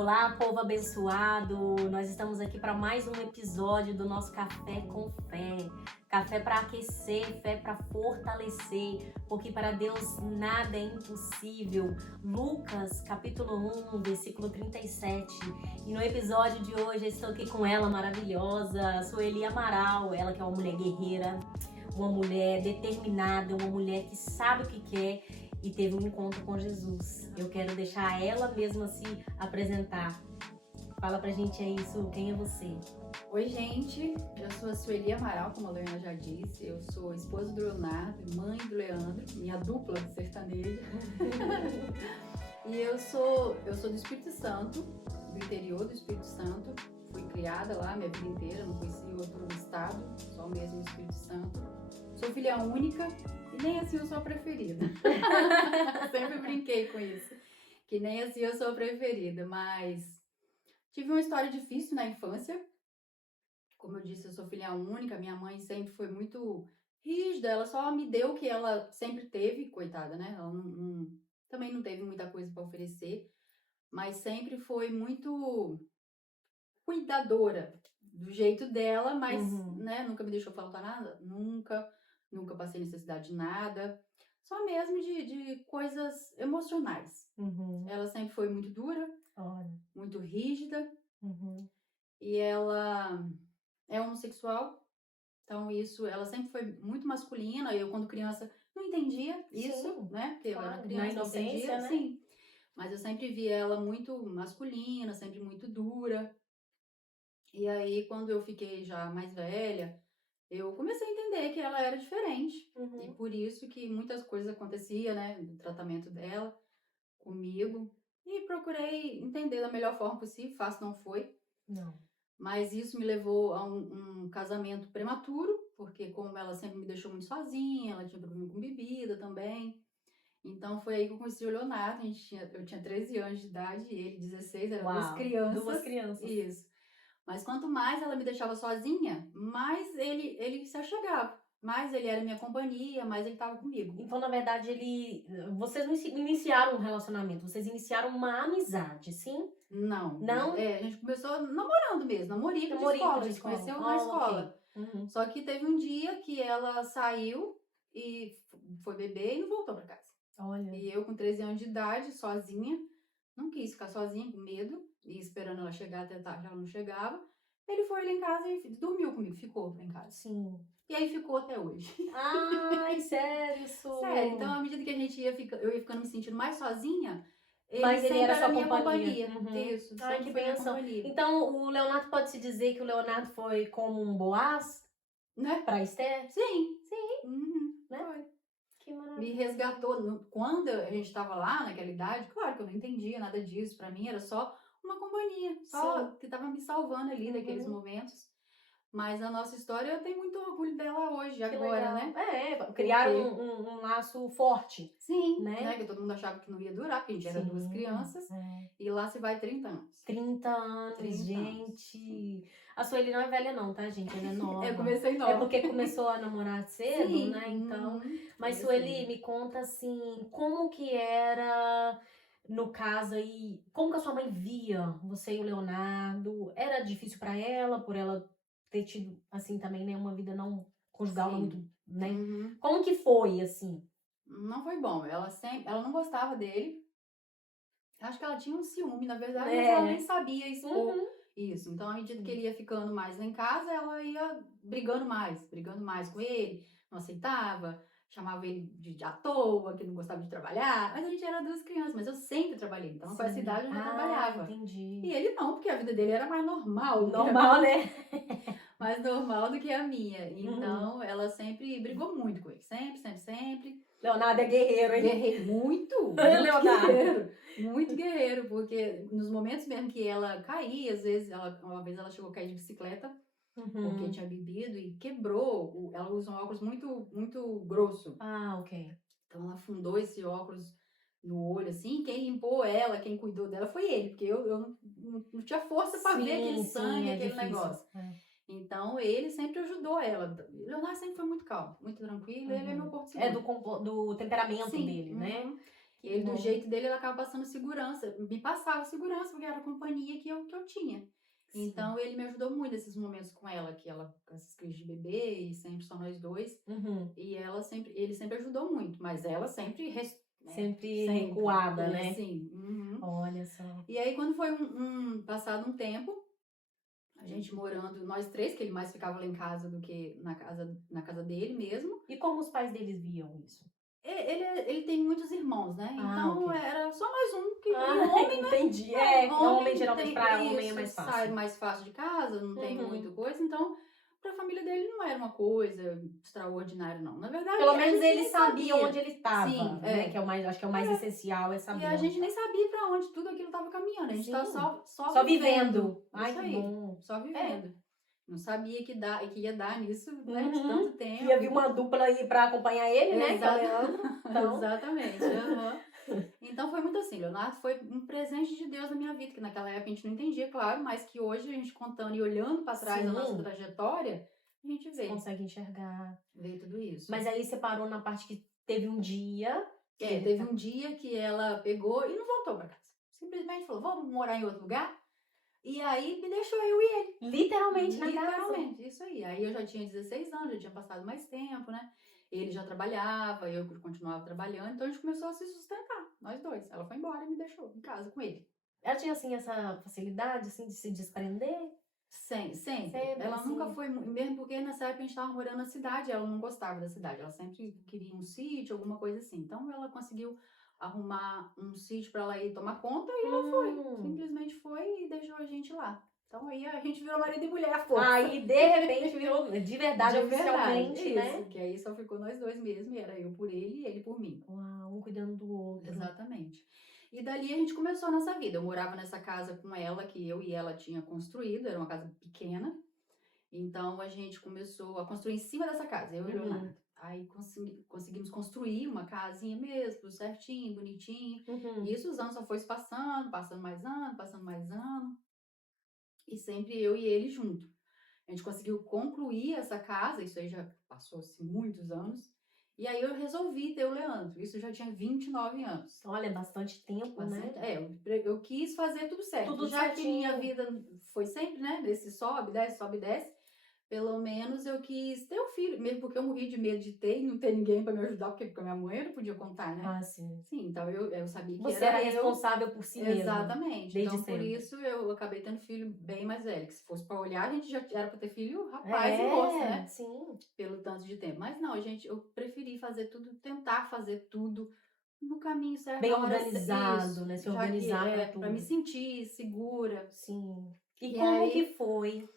Olá, povo abençoado! Nós estamos aqui para mais um episódio do nosso Café com Fé. Café para aquecer, fé para fortalecer, porque para Deus nada é impossível. Lucas, capítulo 1, versículo 37. E no episódio de hoje eu estou aqui com ela maravilhosa, Sueli Amaral, ela que é uma mulher guerreira, uma mulher determinada, uma mulher que sabe o que quer e teve um encontro com Jesus. Eu quero deixar ela mesma se apresentar. Fala pra gente aí, Su, quem é você? Oi, gente, eu sou a Sueli Amaral, como a Leona já disse. Eu sou esposa do Leonardo, mãe do Leandro, minha dupla sertaneja. E eu sou do Espírito Santo, do interior do Espírito Santo. Fui criada lá minha vida inteira, não conheci outro estado, só mesmo o Espírito Santo. Sou filha única e nem assim eu sou a preferida. Sempre brinquei com isso, que nem assim eu sou a preferida, mas tive uma história difícil na infância. Como eu disse, eu sou filha única, minha mãe sempre foi muito rígida, ela só me deu o que ela sempre teve, coitada, né? Ela também não teve muita coisa para oferecer, mas sempre foi muito cuidadora do jeito dela, mas né, nunca me deixou faltar nada, nunca passei necessidade de nada, só mesmo de coisas emocionais. Ela sempre foi muito dura, muito rígida, e ela é homossexual, então isso, ela sempre foi muito masculina. Eu, quando criança, não entendia isso, Sim, né? Porque eu era claro, criança, na não entendia, inocência, né? sim. Mas eu sempre vi ela muito masculina, sempre muito dura. E aí, quando eu fiquei já mais velha, eu comecei a entender que ela era diferente. E por isso que muitas coisas aconteciam, né? No tratamento dela, comigo. E procurei entender da melhor forma possível, fácil não foi. Não. Mas isso me levou a um casamento prematuro, porque como ela sempre me deixou muito sozinha, ela tinha problema com bebida também. Então foi aí que eu conheci o Leonardo. Eu tinha 13 anos de idade e ele 16, eram duas Uau, crianças. duas crianças. Isso. Mas quanto mais ela me deixava sozinha, mais ele se achegava. Mais ele era minha companhia, mais ele estava comigo. Então, na verdade, vocês não iniciaram um relacionamento, vocês iniciaram uma amizade, sim? Não. Não? A gente começou namorando mesmo, namorico de escola. A gente conheceu na escola. Okay. Só que teve um dia que ela saiu e foi beber e não voltou pra casa. Olha. E eu, com 13 anos de idade, sozinha, não quis ficar sozinha, com medo, e esperando ela chegar até tarde, ela não chegava. Ele foi lá em casa e dormiu comigo, ficou lá em casa. Sim. E aí ficou até hoje. Ai, sério, Su? Sério, então à medida que eu ia ficando me sentindo mais sozinha, Mas ele sempre era sua minha companhia. Isso, Ai, sempre que foi minha bênção. companhia. Então, o Leonardo pode se dizer que o Leonardo foi como um Boaz, Né? pra Esther? Sim. Né? Foi. Que maravilha. Me resgatou. Quando a gente estava lá naquela idade, claro que eu não entendia nada disso. Pra mim era só uma companhia, só que estava me salvando ali naqueles momentos. Mas a nossa história, eu tenho muito orgulho dela hoje, Que agora, legal. né? Criaram um laço forte. Sim, né? Que todo mundo achava que não ia durar, porque a gente era duas crianças. E lá se vai 30 anos. 30 anos, 30 gente. A Sueli não é velha não, tá, gente? Ela é nova. Eu comecei nova. É porque começou a namorar cedo, Sim. né? Então. Mas, Comecei. Sueli, me conta assim, como que era no caso aí, como que a sua mãe via você e o Leonardo? Era difícil pra ela, por ela ter tido, assim, também, né, uma vida não conjugal, não muito, né? Como que foi, assim? Não foi bom. Ela não gostava dele. Acho que ela tinha um ciúme, na verdade, mas ela nem sabia expor isso. Então, à medida que ele ia ficando mais lá em casa, ela ia brigando mais com ele, não aceitava, chamava ele de à toa, que não gostava de trabalhar. Mas a gente era duas crianças, mas eu sempre trabalhei. Então, com essa idade, eu já trabalhava. Entendi. E ele não, porque a vida dele era mais normal. Normal, né? Mais normal do que a minha. Então, ela sempre brigou muito com ele. Sempre. Leonardo é guerreiro, hein? Guerreiro, muito Leonardo. guerreiro. Muito guerreiro, porque nos momentos mesmo que ela caía, às vezes, uma vez ela chegou a cair de bicicleta, porque tinha bebido e quebrou. Ela usa um óculos muito grosso. Ah, ok. Então ela afundou esse óculos no olho, assim. Quem limpou ela, quem cuidou dela foi ele, porque eu não tinha força para ver aquele sangue, aquele negócio. Então, ele sempre ajudou ela. O Leonardo sempre foi muito calmo, muito tranquilo. Ele é meu porto seguro. É do temperamento dele, né? Que Ele, do bom. jeito dele, ele acaba passando segurança. Me passava segurança, porque era a companhia que eu tinha. Sim. Então, ele me ajudou muito nesses momentos com ela, com essas crises de bebê, e sempre só nós dois. Uhum. E ele sempre ajudou muito, mas ela sempre, né, Sempre recuada, né? Sim. Uhum. Olha só. E aí, quando foi passado um tempo, a gente morando, nós três, que ele mais ficava lá em casa do que na casa dele mesmo. E como os pais deles viam isso? Ele tem muitos irmãos, né? Ah, Então, ok. era só mais um que Ah, e o homem, entendi. Homem geralmente pra homem é mais fácil. sai mais fácil de casa, não tem Uhum. muita coisa, então pra família dele não era uma coisa extraordinária, não. Na verdade, Pelo a menos gente ele nem sabia onde ele estava, Sim, né? Que é o mais, acho que é o mais essencial, é E saber. a gente nem sabia pra onde tudo aquilo estava caminhando. A gente estava Sim. só vivendo. Ai, Isso que aí, bom. só vivendo. Não sabia que ia dar nisso, né, de Uhum. tanto tempo. Ia vir uma dupla aí pra acompanhar ele, né? Que é o Leandro. Então, Exatamente. aham. Então foi muito assim, Leonardo foi um presente de Deus na minha vida, que naquela época a gente não entendia, claro, mas que hoje a gente contando e olhando pra trás da nossa Sim. trajetória, a gente você vê consegue enxergar. tudo isso. Mas aí você parou na parte que teve um dia. Teve um dia que ela pegou e não voltou pra casa. Simplesmente falou, vamos morar em outro lugar? E aí me deixou eu e ele. Literalmente na casa. Literalmente, isso aí. Aí eu já tinha 16 anos, já tinha passado mais tempo, né? Ele já trabalhava, eu continuava trabalhando, então a gente começou a se sustentar, nós dois. Ela foi embora e me deixou em casa com ele. Ela tinha, assim, essa facilidade, assim, de se desprender? Sempre. Ela assim. nunca foi, mesmo porque nessa época a gente estava morando na cidade, ela não gostava da cidade, ela sempre queria um sítio, alguma coisa assim. Então ela conseguiu arrumar um sítio para ela ir tomar conta e ela foi. Simplesmente foi e deixou a gente lá. Então aí a gente virou marido e mulher à força. Aí, de repente, virou de verdade, oficialmente, isso, né? que aí só ficou nós dois mesmo, e era eu por ele e ele por mim. Uau, um cuidando do outro. Exatamente. E dali a gente começou a nossa vida. Eu morava nessa casa com ela, que eu e ela tinha construído, era uma casa pequena. Então a gente começou a construir em cima dessa casa, eu e o Leonardo. Aí conseguimos construir uma casinha mesmo, tudo certinho, bonitinho. E isso os anos só foi se passando mais ano, passando mais ano. E sempre eu e ele junto. A gente conseguiu concluir essa casa, isso aí já passou-se muitos anos. E aí eu resolvi ter o Leandro. Isso já tinha 29 anos. Olha, bastante tempo, né? Eu quis fazer tudo certo. Tudo já certinho. que minha vida foi sempre, né, desse sobe, desce. Pelo menos eu quis ter um filho, mesmo porque eu morri de medo de ter e não ter ninguém pra me ajudar, porque com a minha mãe eu não podia contar, né? Ah, sim. Sim, então eu sabia que Você era responsável por si mesma. Exatamente. Desde Então, por sempre. isso eu acabei tendo filho bem mais velho. Que se fosse pra olhar, a gente já era pra ter filho rapaz e moça, né? Sim. Pelo tanto de tempo. Mas não, eu preferi fazer tudo, tentar fazer tudo no caminho certo. Bem na hora organizado, isso, né? Se já que organizar pra me sentir segura. Sim. E E como aí, que foi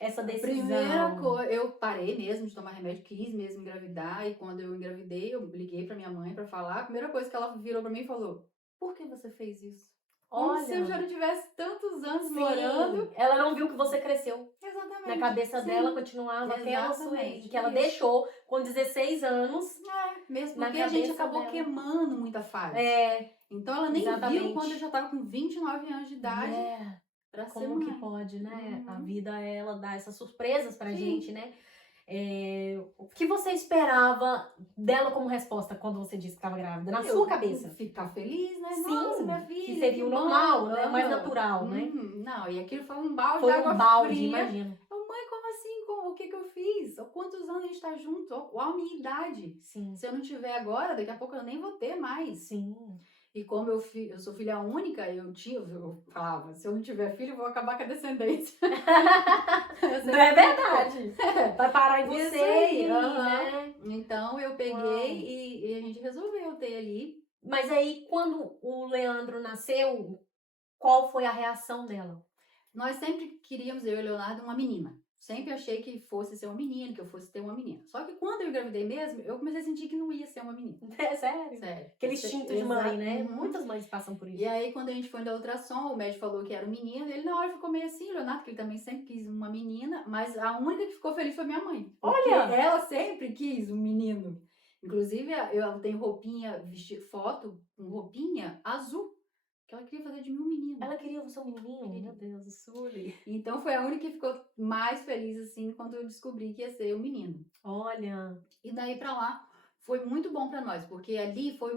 essa decisão? Primeira coisa, eu parei mesmo de tomar remédio, quis mesmo engravidar. E quando eu engravidei, eu liguei pra minha mãe pra falar. A primeira coisa que ela virou pra mim e falou: por que você fez isso? Como se eu já não tivesse tantos anos morando. Ela não viu que você cresceu. Exatamente. Na cabeça dela continuava aquela Sueli que ela deixou com 16 anos. Mesmo porque a gente acabou queimando muita fase. Então ela nem viu quando eu já tava com 29 anos de idade. Pra ser Como que mãe. pode, né? A vida, ela dá essas surpresas pra gente, né? O que você esperava dela como resposta quando você disse que estava grávida? Na sua cabeça? Ficar feliz, né? Sim, nossa, minha filha. Que seria o normal, né? O mais natural, né? Não, e aquilo foi um balde Foi de água um balde, fria. imagina. Mãe, como assim? O que eu fiz? Há quantos anos a gente tá junto? Qual a minha idade? Sim. Se eu não tiver agora, daqui a pouco eu nem vou ter mais. Sim. E como eu sou filha única, eu falava, se eu não tiver filho, eu vou acabar com a descendência. Não é verdade. Vai parar em você aí, né? Então eu peguei e a gente resolveu ter ali. Mas aí, quando o Leandro nasceu, qual foi a reação dela? Nós sempre queríamos, eu e o Leonardo, uma menina. Sempre achei que fosse ser uma menina, que eu fosse ter uma menina. Só que quando eu engravidei mesmo, eu comecei a sentir que não ia ser uma menina. É sério? Sério. Aquele instinto de mãe, né? Muitas mães passam por isso. E aí, quando a gente foi no ultrassom, o médico falou que era um menino. Ele na hora ficou meio assim, Leonardo, que ele também sempre quis uma menina. Mas a única que ficou feliz foi minha mãe. Porque ela sempre quis um menino. Inclusive, eu tenho roupinha, foto com roupinha azul. Que ela queria fazer de mim um menino. Ela queria o seu menininho? Meu Deus, o Sully. Então foi a única que ficou mais feliz, assim, quando eu descobri que ia ser um menino. Olha. E daí pra lá foi muito bom pra nós, porque ali foi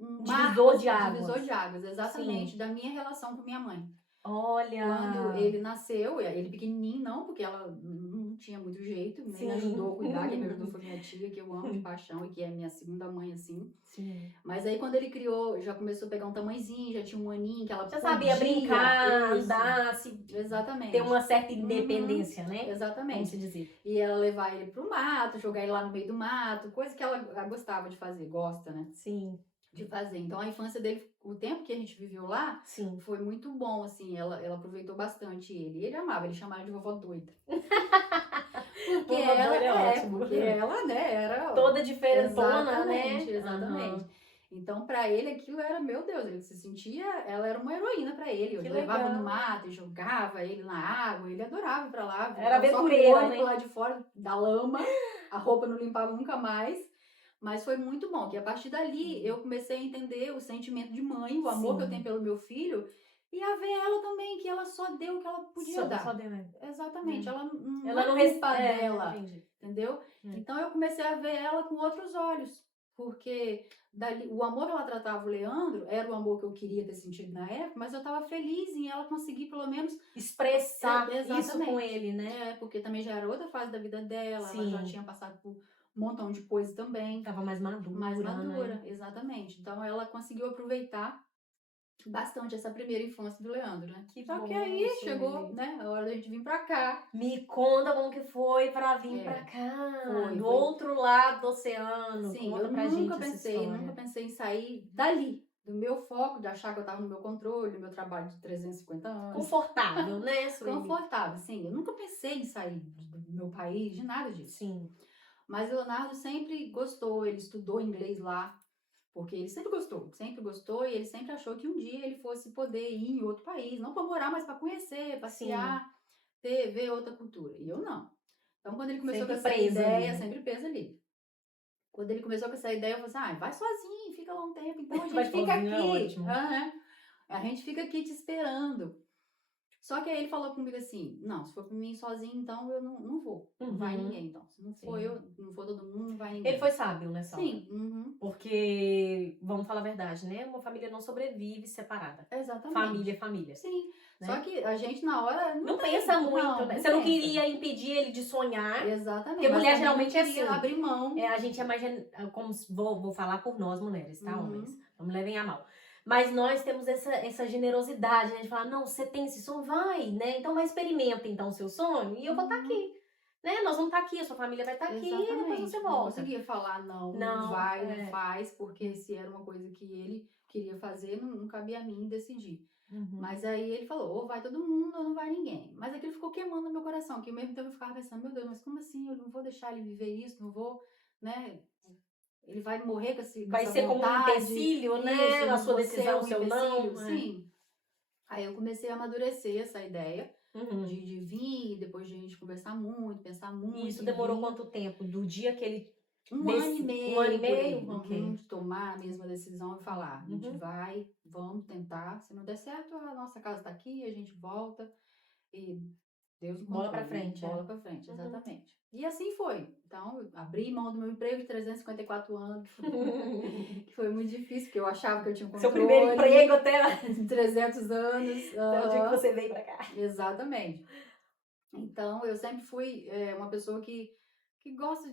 Divisor de águas. Divisor de águas, exatamente, da minha relação com minha mãe. Olha! Quando ele nasceu, ele pequenininho não, porque ela não tinha muito jeito, nem me ajudou a cuidar, quem me ajudou foi minha tia, que eu amo de paixão e que é minha segunda mãe, assim. Sim. Mas aí quando ele criou, já começou a pegar um tamanhozinho, já tinha um aninho que ela Já sabia brincar, andar, exatamente. ter uma certa independência, né? Exatamente. Vamos se dizer. E ela levar ele pro mato, jogar ele lá no meio do mato, coisa que ela gostava de fazer, gosta, né? Sim. De fazer. Então a infância dele, o tempo que a gente viveu lá, sim, foi muito bom, assim, ela aproveitou bastante ele. E ele amava, ele chamava de vovó doida. Porque ela, né, era toda diferentona, né? Exatamente. Uhum. Então, pra ele, aquilo era, meu Deus, ele se sentia, ela era uma heroína pra ele. Eu levava no mato e jogava ele na água, ele adorava ir pra lá. Era aventureira, né? Lá de fora da lama, a roupa não limpava nunca mais. Mas foi muito bom, que a partir dali eu comecei a entender o sentimento de mãe, o amor que eu tenho pelo meu filho, e a ver ela também, que ela só deu o que ela podia dar. Só deu, né? Exatamente, ela não culpa dela, entendeu? Então eu comecei a ver ela com outros olhos, porque dali, o amor que ela tratava o Leandro era o amor que eu queria ter sentido na época, mas eu tava feliz em ela conseguir pelo menos expressar isso com ele, né? Porque também já era outra fase da vida dela, ela já tinha passado por um montão de coisa também. Tava mais madura. Mais madura, né? Exatamente. Então ela conseguiu aproveitar bastante essa primeira infância do Leandro, né? Só que aí chegou, né, a hora da gente vir pra cá. Me conta como que foi pra vir pra cá. Foi outro lado do oceano. Sim, eu nunca pensei em sair dali. Do meu foco, de achar que eu tava no meu controle, do meu trabalho de 350 anos. Confortável, né, Sueli? Confortável, sim. Eu nunca pensei em sair do meu país, de nada disso. Sim. Mas o Leonardo sempre gostou, ele estudou inglês lá, porque ele sempre gostou e ele sempre achou que um dia ele fosse poder ir em outro país, não para morar, mas para conhecer, passear, ver outra cultura. E eu não. Então, quando ele começou com essa ideia, sempre presa ali. Quando ele começou com essa ideia, eu falei assim, vai sozinho, fica lá um tempo, então a gente fica aqui. A gente fica aqui te esperando. Só que aí ele falou comigo assim, não, se for por mim sozinho, então eu não vou. Não vai ninguém, então. Se não for eu, não for todo mundo, não vai ninguém. Ele foi sábio nessa hora. Sim. Porque, vamos falar a verdade, né? Uma família não sobrevive separada. Exatamente. Família é família. Sim. Né? Só que a gente, na hora, não pensa muito, né? Você não queria impedir ele de sonhar. Exatamente. Porque mulher geralmente é assim. Abrir mão. A gente é mais... Como, vou falar por nós, mulheres, tá, homens? Não me levem a mal. Mas nós temos essa generosidade, né? De falar, não, você tem esse sonho, vai, né? Então vai, experimenta então o seu sonho e eu vou estar aqui. Né? Nós vamos estar aqui, a sua família vai estar aqui e depois você volta. Não conseguia falar não vai, não faz, porque se era uma coisa que ele queria fazer, não cabia a mim decidir. Mas aí ele falou, ou vai todo mundo ou não vai ninguém. Mas aquilo ficou queimando no meu coração, que ao mesmo tempo eu ficava pensando, meu Deus, mas como assim? Eu não vou deixar ele viver isso, não vou, né? Ele vai morrer com essa vai ser vontade, como um empecilho, né? A sua decisão, o seu não. Sim. Aí eu comecei a amadurecer essa ideia de vir, depois de a gente conversar muito, pensar muito. E isso demorou quanto tempo? Do dia que ele... Um ano e meio. Ok. De tomar a mesma decisão e falar, a gente vai, vamos tentar. Se não der certo, a nossa casa tá aqui, a gente volta. E Deus bola pra frente. Bola pra frente, exatamente. E assim foi. Então, eu abri mão do meu emprego de 354 anos, que foi muito difícil, porque eu achava que eu tinha um controle. Seu primeiro emprego até... de 300 anos. Até o dia que você veio pra cá. Exatamente. Então, eu sempre fui uma pessoa que gosta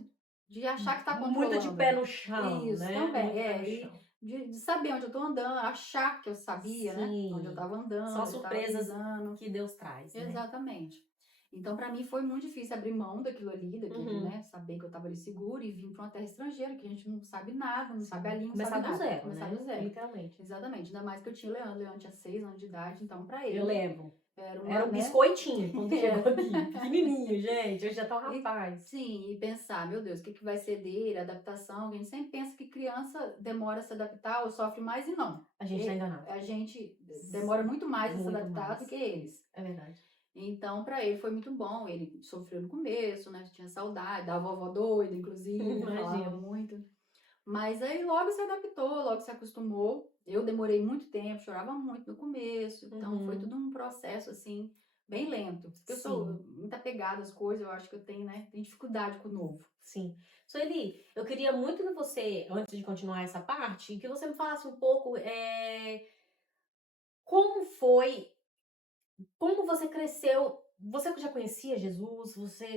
de achar que tá controlando. Muito de pé no chão, isso, né? Também, de saber onde eu tô andando, achar que eu sabia, né? Onde eu tava andando. Só surpresas que Deus traz, né? Exatamente. Então, pra mim, foi muito difícil abrir mão daquilo ali, né? Saber que eu tava ali seguro e vir pra uma terra estrangeira, que a gente não sabe nada, não sabe a língua, não sabe nada. Começar do zero, literalmente. Exatamente. Ainda mais que eu tinha o Leandro tinha 6 anos de idade, então pra ele... Eu levo. Era um biscoitinho quando chegou aqui, pequenininho, gente. Hoje já tá um rapaz. Sim, e pensar, meu Deus, o que vai ser dele, adaptação. A gente sempre pensa que criança demora a se adaptar ou sofre mais e não. A gente tá enganado. A gente demora muito mais a se adaptar do que eles. É verdade. Então, pra ele foi muito bom. Ele sofreu no começo, né? Tinha saudade, da vovó doida, inclusive, falava muito. Mas aí logo se adaptou, logo se acostumou. Eu demorei muito tempo, chorava muito no começo. Então foi tudo um processo, assim, bem lento. Porque eu sou muito apegada às coisas, eu acho que eu tenho, né? Tenho dificuldade com o novo. Sim. Sueli, eu queria muito que você, antes de continuar essa parte, que você me falasse um pouco como foi, como você cresceu. Você já conhecia Jesus?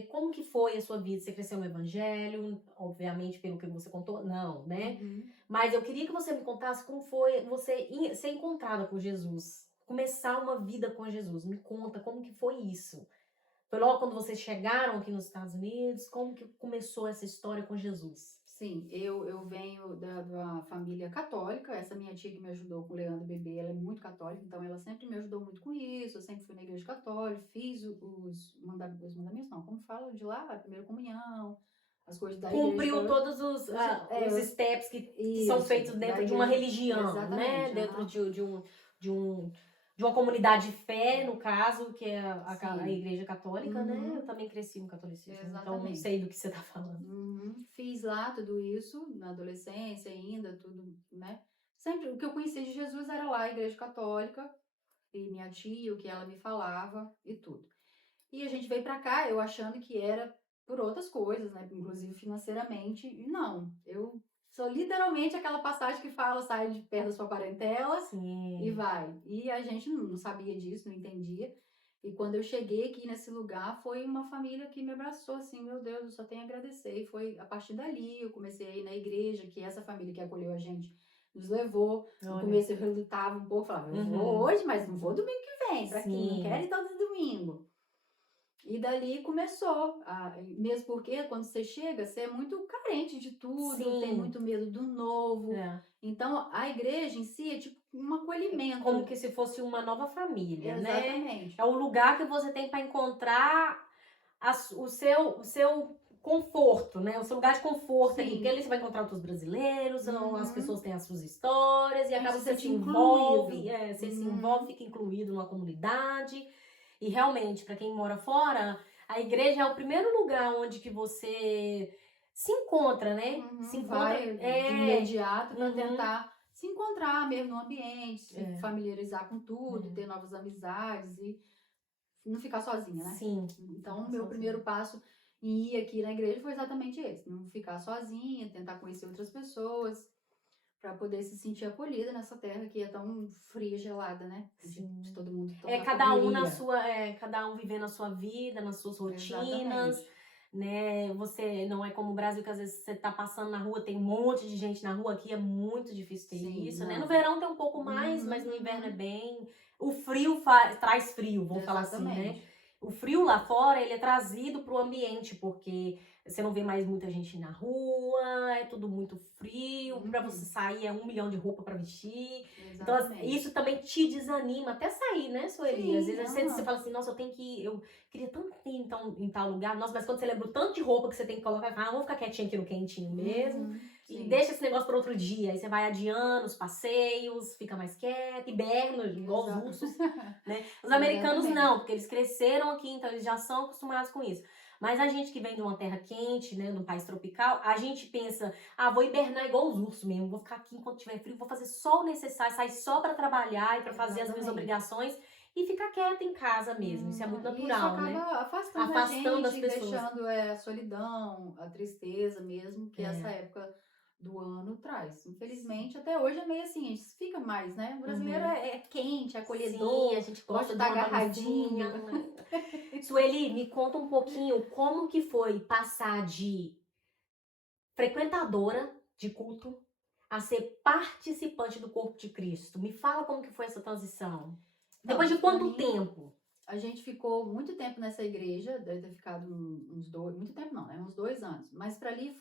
Como que foi a sua vida? Você cresceu no Evangelho? Obviamente, pelo que você contou, não, né? Uhum. Mas eu queria que você me contasse como foi você ser encontrada com Jesus. Começar uma vida com Jesus. Me conta como que foi isso. Foi logo quando vocês chegaram aqui nos Estados Unidos? Como que começou essa história com Jesus? Sim, eu venho da família católica. Essa minha tia que me ajudou com o Leandro bebê, ela é muito católica, então ela sempre me ajudou muito com isso. Eu sempre fui na igreja católica, fiz os mandamentos, não, como fala de lá, a primeira comunhão, as coisas da igreja. Cumpriu todos os steps que são Isso, feitos da dentro de uma igreja, religião, né? exatamente. Dentro Aham. de um, de uma comunidade de fé, no caso, que é a Sim. igreja católica, né? Eu Uhum. também cresci no catolicismo, então Exatamente. sei do que você tá falando. Uhum. Fiz lá tudo isso, na adolescência ainda, tudo, né? Sempre, o que eu conhecia de Jesus era lá, a igreja católica, e minha tia, o que ela me falava e tudo. E a gente veio pra cá, eu achando que era por outras coisas, né? Inclusive financeiramente, e não. Eu sou literalmente aquela passagem que fala, sai de perto da sua parentela Sim. e vai. E a gente não sabia disso, não entendia. E quando eu cheguei aqui nesse lugar, foi uma família que me abraçou, assim, meu Deus, eu só tenho a agradecer. E foi a partir dali, eu comecei a ir na igreja, que essa família que acolheu a gente nos levou. No começo eu relutava um pouco, falava, eu vou hoje, mas não vou domingo que vem, pra aqui, não quero ir todo domingo. E dali começou, mesmo porque quando você chega, você é muito carente de tudo, tem muito medo do novo. Então, a igreja em si é tipo um acolhimento. Como que se fosse uma nova família, né? Exatamente. É o lugar que você tem para encontrar o seu conforto, né? O seu lugar de conforto ali. Porque ali você vai encontrar outros brasileiros, as pessoas têm as suas histórias e acaba que você se envolve, você se envolve, fica incluído numa comunidade. E realmente, para quem mora fora, a igreja é o primeiro lugar onde que você se encontra, né? Se encontra vai de imediato para tentar se encontrar mesmo no ambiente, se familiarizar com tudo, ter novas amizades e não ficar sozinha, né? Sim. Então, o meu primeiro passo em ir aqui na igreja foi exatamente esse, não ficar sozinha, tentar conhecer outras pessoas, para poder se sentir acolhida nessa terra que é tão fria e gelada, né? De todo mundo. Cada um cada um vivendo a sua vida, nas suas rotinas. Exatamente. Né? Você não é como o Brasil, que às vezes você tá passando na rua, tem um monte de gente na rua. Aqui é muito difícil ter isso, né? No verão tem um pouco mais, mas no inverno é bem... O frio traz frio, vamos falar assim, né? O frio lá fora, ele é trazido pro ambiente, porque você não vê mais muita gente na rua, é tudo muito frio, pra você sair é 1 milhão de roupa pra vestir. Então, isso também te desanima até sair, né, Sueli? Às vezes você fala assim, nossa, eu queria tanto ir em tal lugar. Nossa, mas quando você lembra o tanto de roupa que você tem que colocar, fala, vamos ficar quietinho aqui no quentinho mesmo. E deixa esse negócio para outro dia. Aí você vai adiando os passeios, fica mais quieto, hiberna, igual os ursos, né? Os americanos não, porque eles cresceram aqui, então eles já são acostumados com isso. Mas a gente que vem de uma terra quente, né, de um país tropical, a gente pensa, vou hibernar igual os ursos mesmo, vou ficar aqui enquanto tiver frio, vou fazer só o necessário, sair só para trabalhar e para fazer as minhas obrigações e ficar quieta em casa mesmo. Isso é muito natural, isso acaba afastando a gente, as pessoas. Deixando a solidão, a tristeza mesmo, que essa época do ano traz. Infelizmente, até hoje é meio assim, a gente fica mais, né? O brasileiro é quente, acolhedor. Sim, a gente gosta de estar agarradinho. Sueli, me conta um pouquinho como que foi passar de frequentadora de culto a ser participante do corpo de Cristo. Me fala como que foi essa transição. Depois de quanto tempo? A gente ficou muito tempo nessa igreja, deve ter ficado muito tempo não, né? Uns 2 anos. Mas ali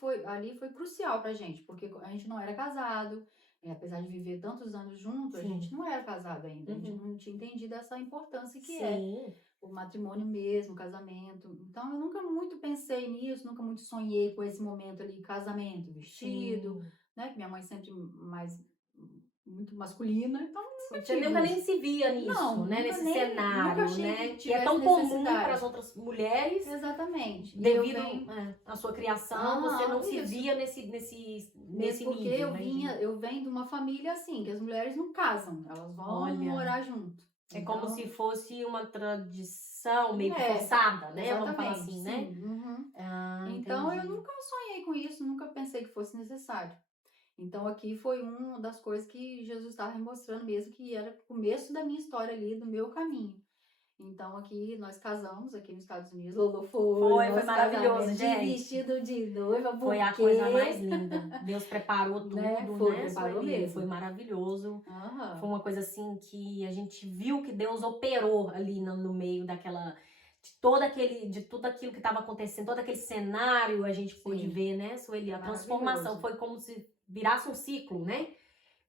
foi crucial pra gente, porque a gente não era casado, apesar de viver tantos anos juntos, a gente não era casado ainda, a gente não tinha entendido essa importância que é o matrimônio mesmo, o casamento. Então eu nunca muito pensei nisso, nunca muito sonhei com esse momento ali, casamento, vestido, né? Que minha mãe sempre muito masculina, então você nunca nem se via nisso, né? Nesse cenário, né? Que é tão comum para as outras mulheres. Exatamente. Devido à sua criação, você não se via nesse porque nível. Eu venho de uma família assim, que as mulheres não casam, elas vão morar junto. É como se fosse uma tradição profissão meio que forçada, né? Vamos falar exatamente, assim, sim. né? Uhum. Ah, Então eu entendi. nunca sonhei com isso, nunca pensei que fosse necessário. Então aqui foi uma das coisas que Jesus estava me mostrando mesmo, que era o começo da minha história ali, do meu caminho. Então aqui nós casamos aqui nos Estados Unidos. Lolo foi o Foi nosso maravilhoso, casamento de gente. vestido de noiva, Foi a coisa mais buquê, linda. Deus preparou né? tudo, Foi, né, preparou Sueli? Foi mesmo. maravilhoso. Foi Aham. uma coisa assim que a gente viu que Deus operou ali no meio daquela de tudo aquilo que estava acontecendo, todo aquele cenário a gente pôde Sim, ver, né, Sueli? A transformação maravilhoso. foi como se virasse um ciclo, né?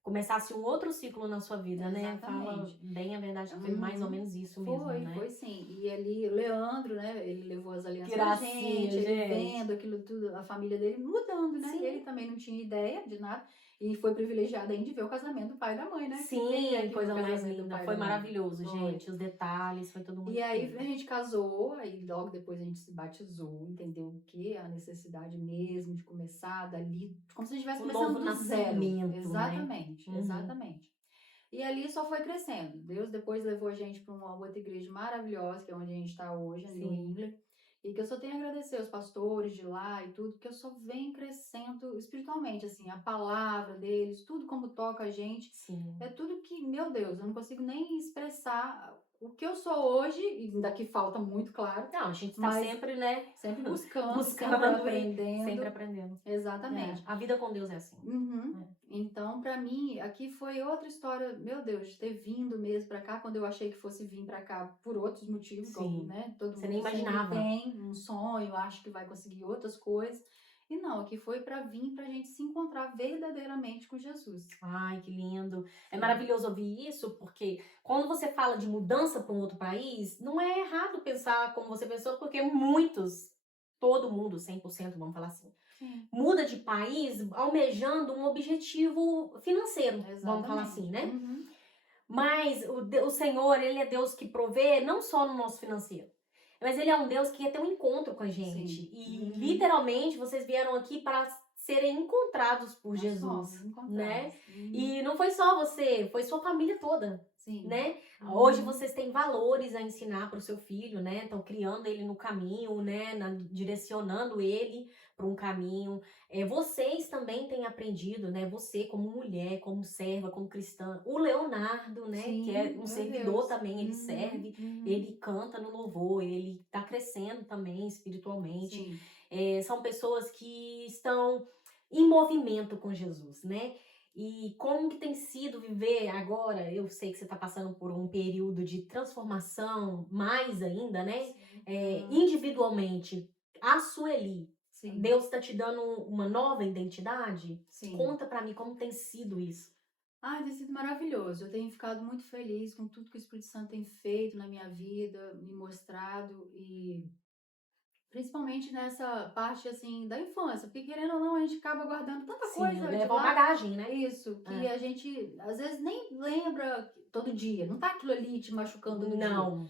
Começasse um outro ciclo na sua vida, né? Fala Exatamente. bem a verdade que foi mais ou Uhum. menos isso mesmo, Foi, né? foi sim. E ali, o Leandro, né? Ele levou as alianças pra gente, Gracinha, ele gente. vendo aquilo tudo, a família dele mudando, né? Sim. Ele também não tinha ideia de nada. E foi privilegiado ainda de ver o casamento do pai e da mãe, né? Que quem é Sim, que viu o coisa mais casamento do linda. pai e Foi da mãe? maravilhoso, Foi. gente. Os detalhes, foi tudo E muito aí a lindo. gente casou, aí logo depois a gente se batizou, entendeu o que? A necessidade mesmo de começar dali, como se a gente estivesse O novo começando do zero. nascimento, né? Exatamente, Uhum. exatamente. E ali só foi crescendo. Deus depois levou a gente para uma outra igreja maravilhosa, que é onde a gente está hoje, a New Sim, England. E que eu só tenho a agradecer aos pastores de lá e tudo, que eu só venho crescendo espiritualmente, assim, a palavra deles, tudo como toca a gente. sim. É tudo que, meu Deus, eu não consigo nem expressar o que eu sou hoje, e daqui falta muito, claro, Não, a gente tá mas sempre, né, sempre buscando, sempre buscando e sempre aprendendo. aprendendo. É, Exatamente. a vida com Deus é assim. Uhum. Né? Então, pra mim, aqui foi outra história, meu Deus, de ter vindo mesmo pra cá, quando eu achei que fosse vir pra cá por outros motivos, como, Sim. né, todo Você nem mundo sempre imaginava. tem um sonho, acha que vai conseguir outras coisas. E não, aqui foi pra vir pra gente se encontrar verdadeiramente com Jesus. Ai, que lindo. É Sim. maravilhoso ouvir isso, porque quando você fala de mudança para um outro país, não é errado pensar como você pensou, porque muitos, todo mundo, 100%, vamos falar assim, Sim, muda de país almejando um objetivo financeiro, vamos falar assim, exatamente. né? Uhum. Mas o Senhor, Ele é Deus que provê não só no nosso financeiro, mas Ele é um Deus que quer ter um encontro com a gente. Sim. E Uhum. literalmente vocês vieram aqui para serem encontrados por Nós Jesus, somos né? encontrados. Uhum. E não foi só você, foi sua família toda. Sim. Né? Hoje Uhum. vocês têm valores a ensinar para o seu filho, né? Estão criando ele no caminho, né? Direcionando ele para um caminho. Vocês também têm aprendido, né? Você como mulher, como serva, como cristã. O Leonardo, né? Que é Sim, um meu servidor Deus. também, ele Uhum. serve, Uhum. ele canta no louvor, ele está crescendo também espiritualmente. Sim. São pessoas que estão em movimento com Jesus, né? E como que tem sido viver agora? Eu sei que você está passando por um período de transformação, mais ainda, né? Sim. Uhum. Individualmente, a Sueli, Sim. Deus está te dando uma nova identidade? Sim. Conta para mim como tem sido isso. Ah, tem sido maravilhoso. Eu tenho ficado muito feliz com tudo que o Espírito Santo tem feito na minha vida, me mostrado e principalmente nessa parte assim da infância, porque querendo ou não, a gente acaba guardando tanta Sim, coisa de leva uma lá. bagagem, né? Isso, que É. a gente às vezes nem lembra todo dia, não tá aquilo ali te machucando todo dia. Não,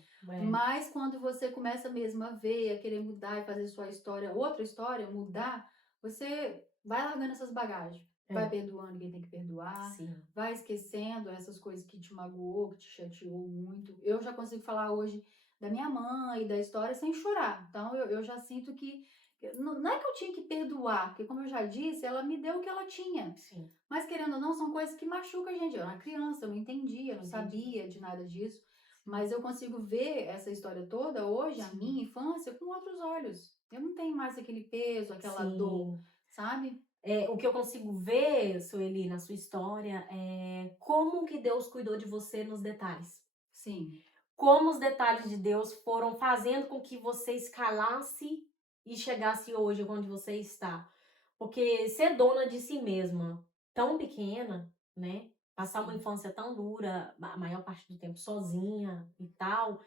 Mas quando você começa mesmo a ver, a querer mudar e fazer sua história, outra história, mudar, você vai largando essas bagagens. Vai é, perdoando quem tem que perdoar, sim, vai esquecendo essas coisas que te magoou, que te chateou muito. Eu já consigo falar hoje da minha mãe e da história sem chorar. Então eu já sinto que. Não é que eu tinha que perdoar, porque como eu já disse, ela me deu o que ela tinha. sim, Mas querendo ou não, são coisas que machucam a gente. Eu era criança, eu não entendia, não entendi. sabia de nada disso. Mas eu consigo ver essa história toda hoje, a Sim, minha infância, com outros olhos. Eu não tenho mais aquele peso, aquela dor, sim. sabe? O que eu consigo ver, Sueli, na sua história, é como que Deus cuidou de você nos detalhes. Sim, Como os detalhes de Deus foram fazendo com que você escalasse e chegasse hoje onde você está. Porque ser dona de si mesma, tão pequena, né? Passar uma sim, infância tão dura, a maior parte do tempo sozinha e tal,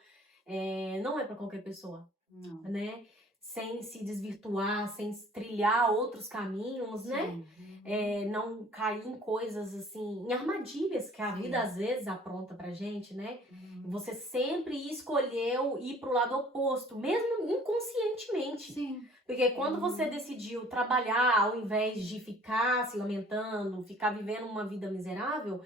não é para qualquer pessoa, não, né? Sem se desvirtuar, sem trilhar outros caminhos, né? sim, uhum, Não cair em coisas assim, em armadilhas que a vida sim, às vezes apronta pra gente, né? E uhum, você sempre escolheu ir pro lado oposto, mesmo inconscientemente. sim, Porque quando você uhum, decidiu trabalhar ao invés de ficar se lamentando, ficar vivendo uma vida miserável,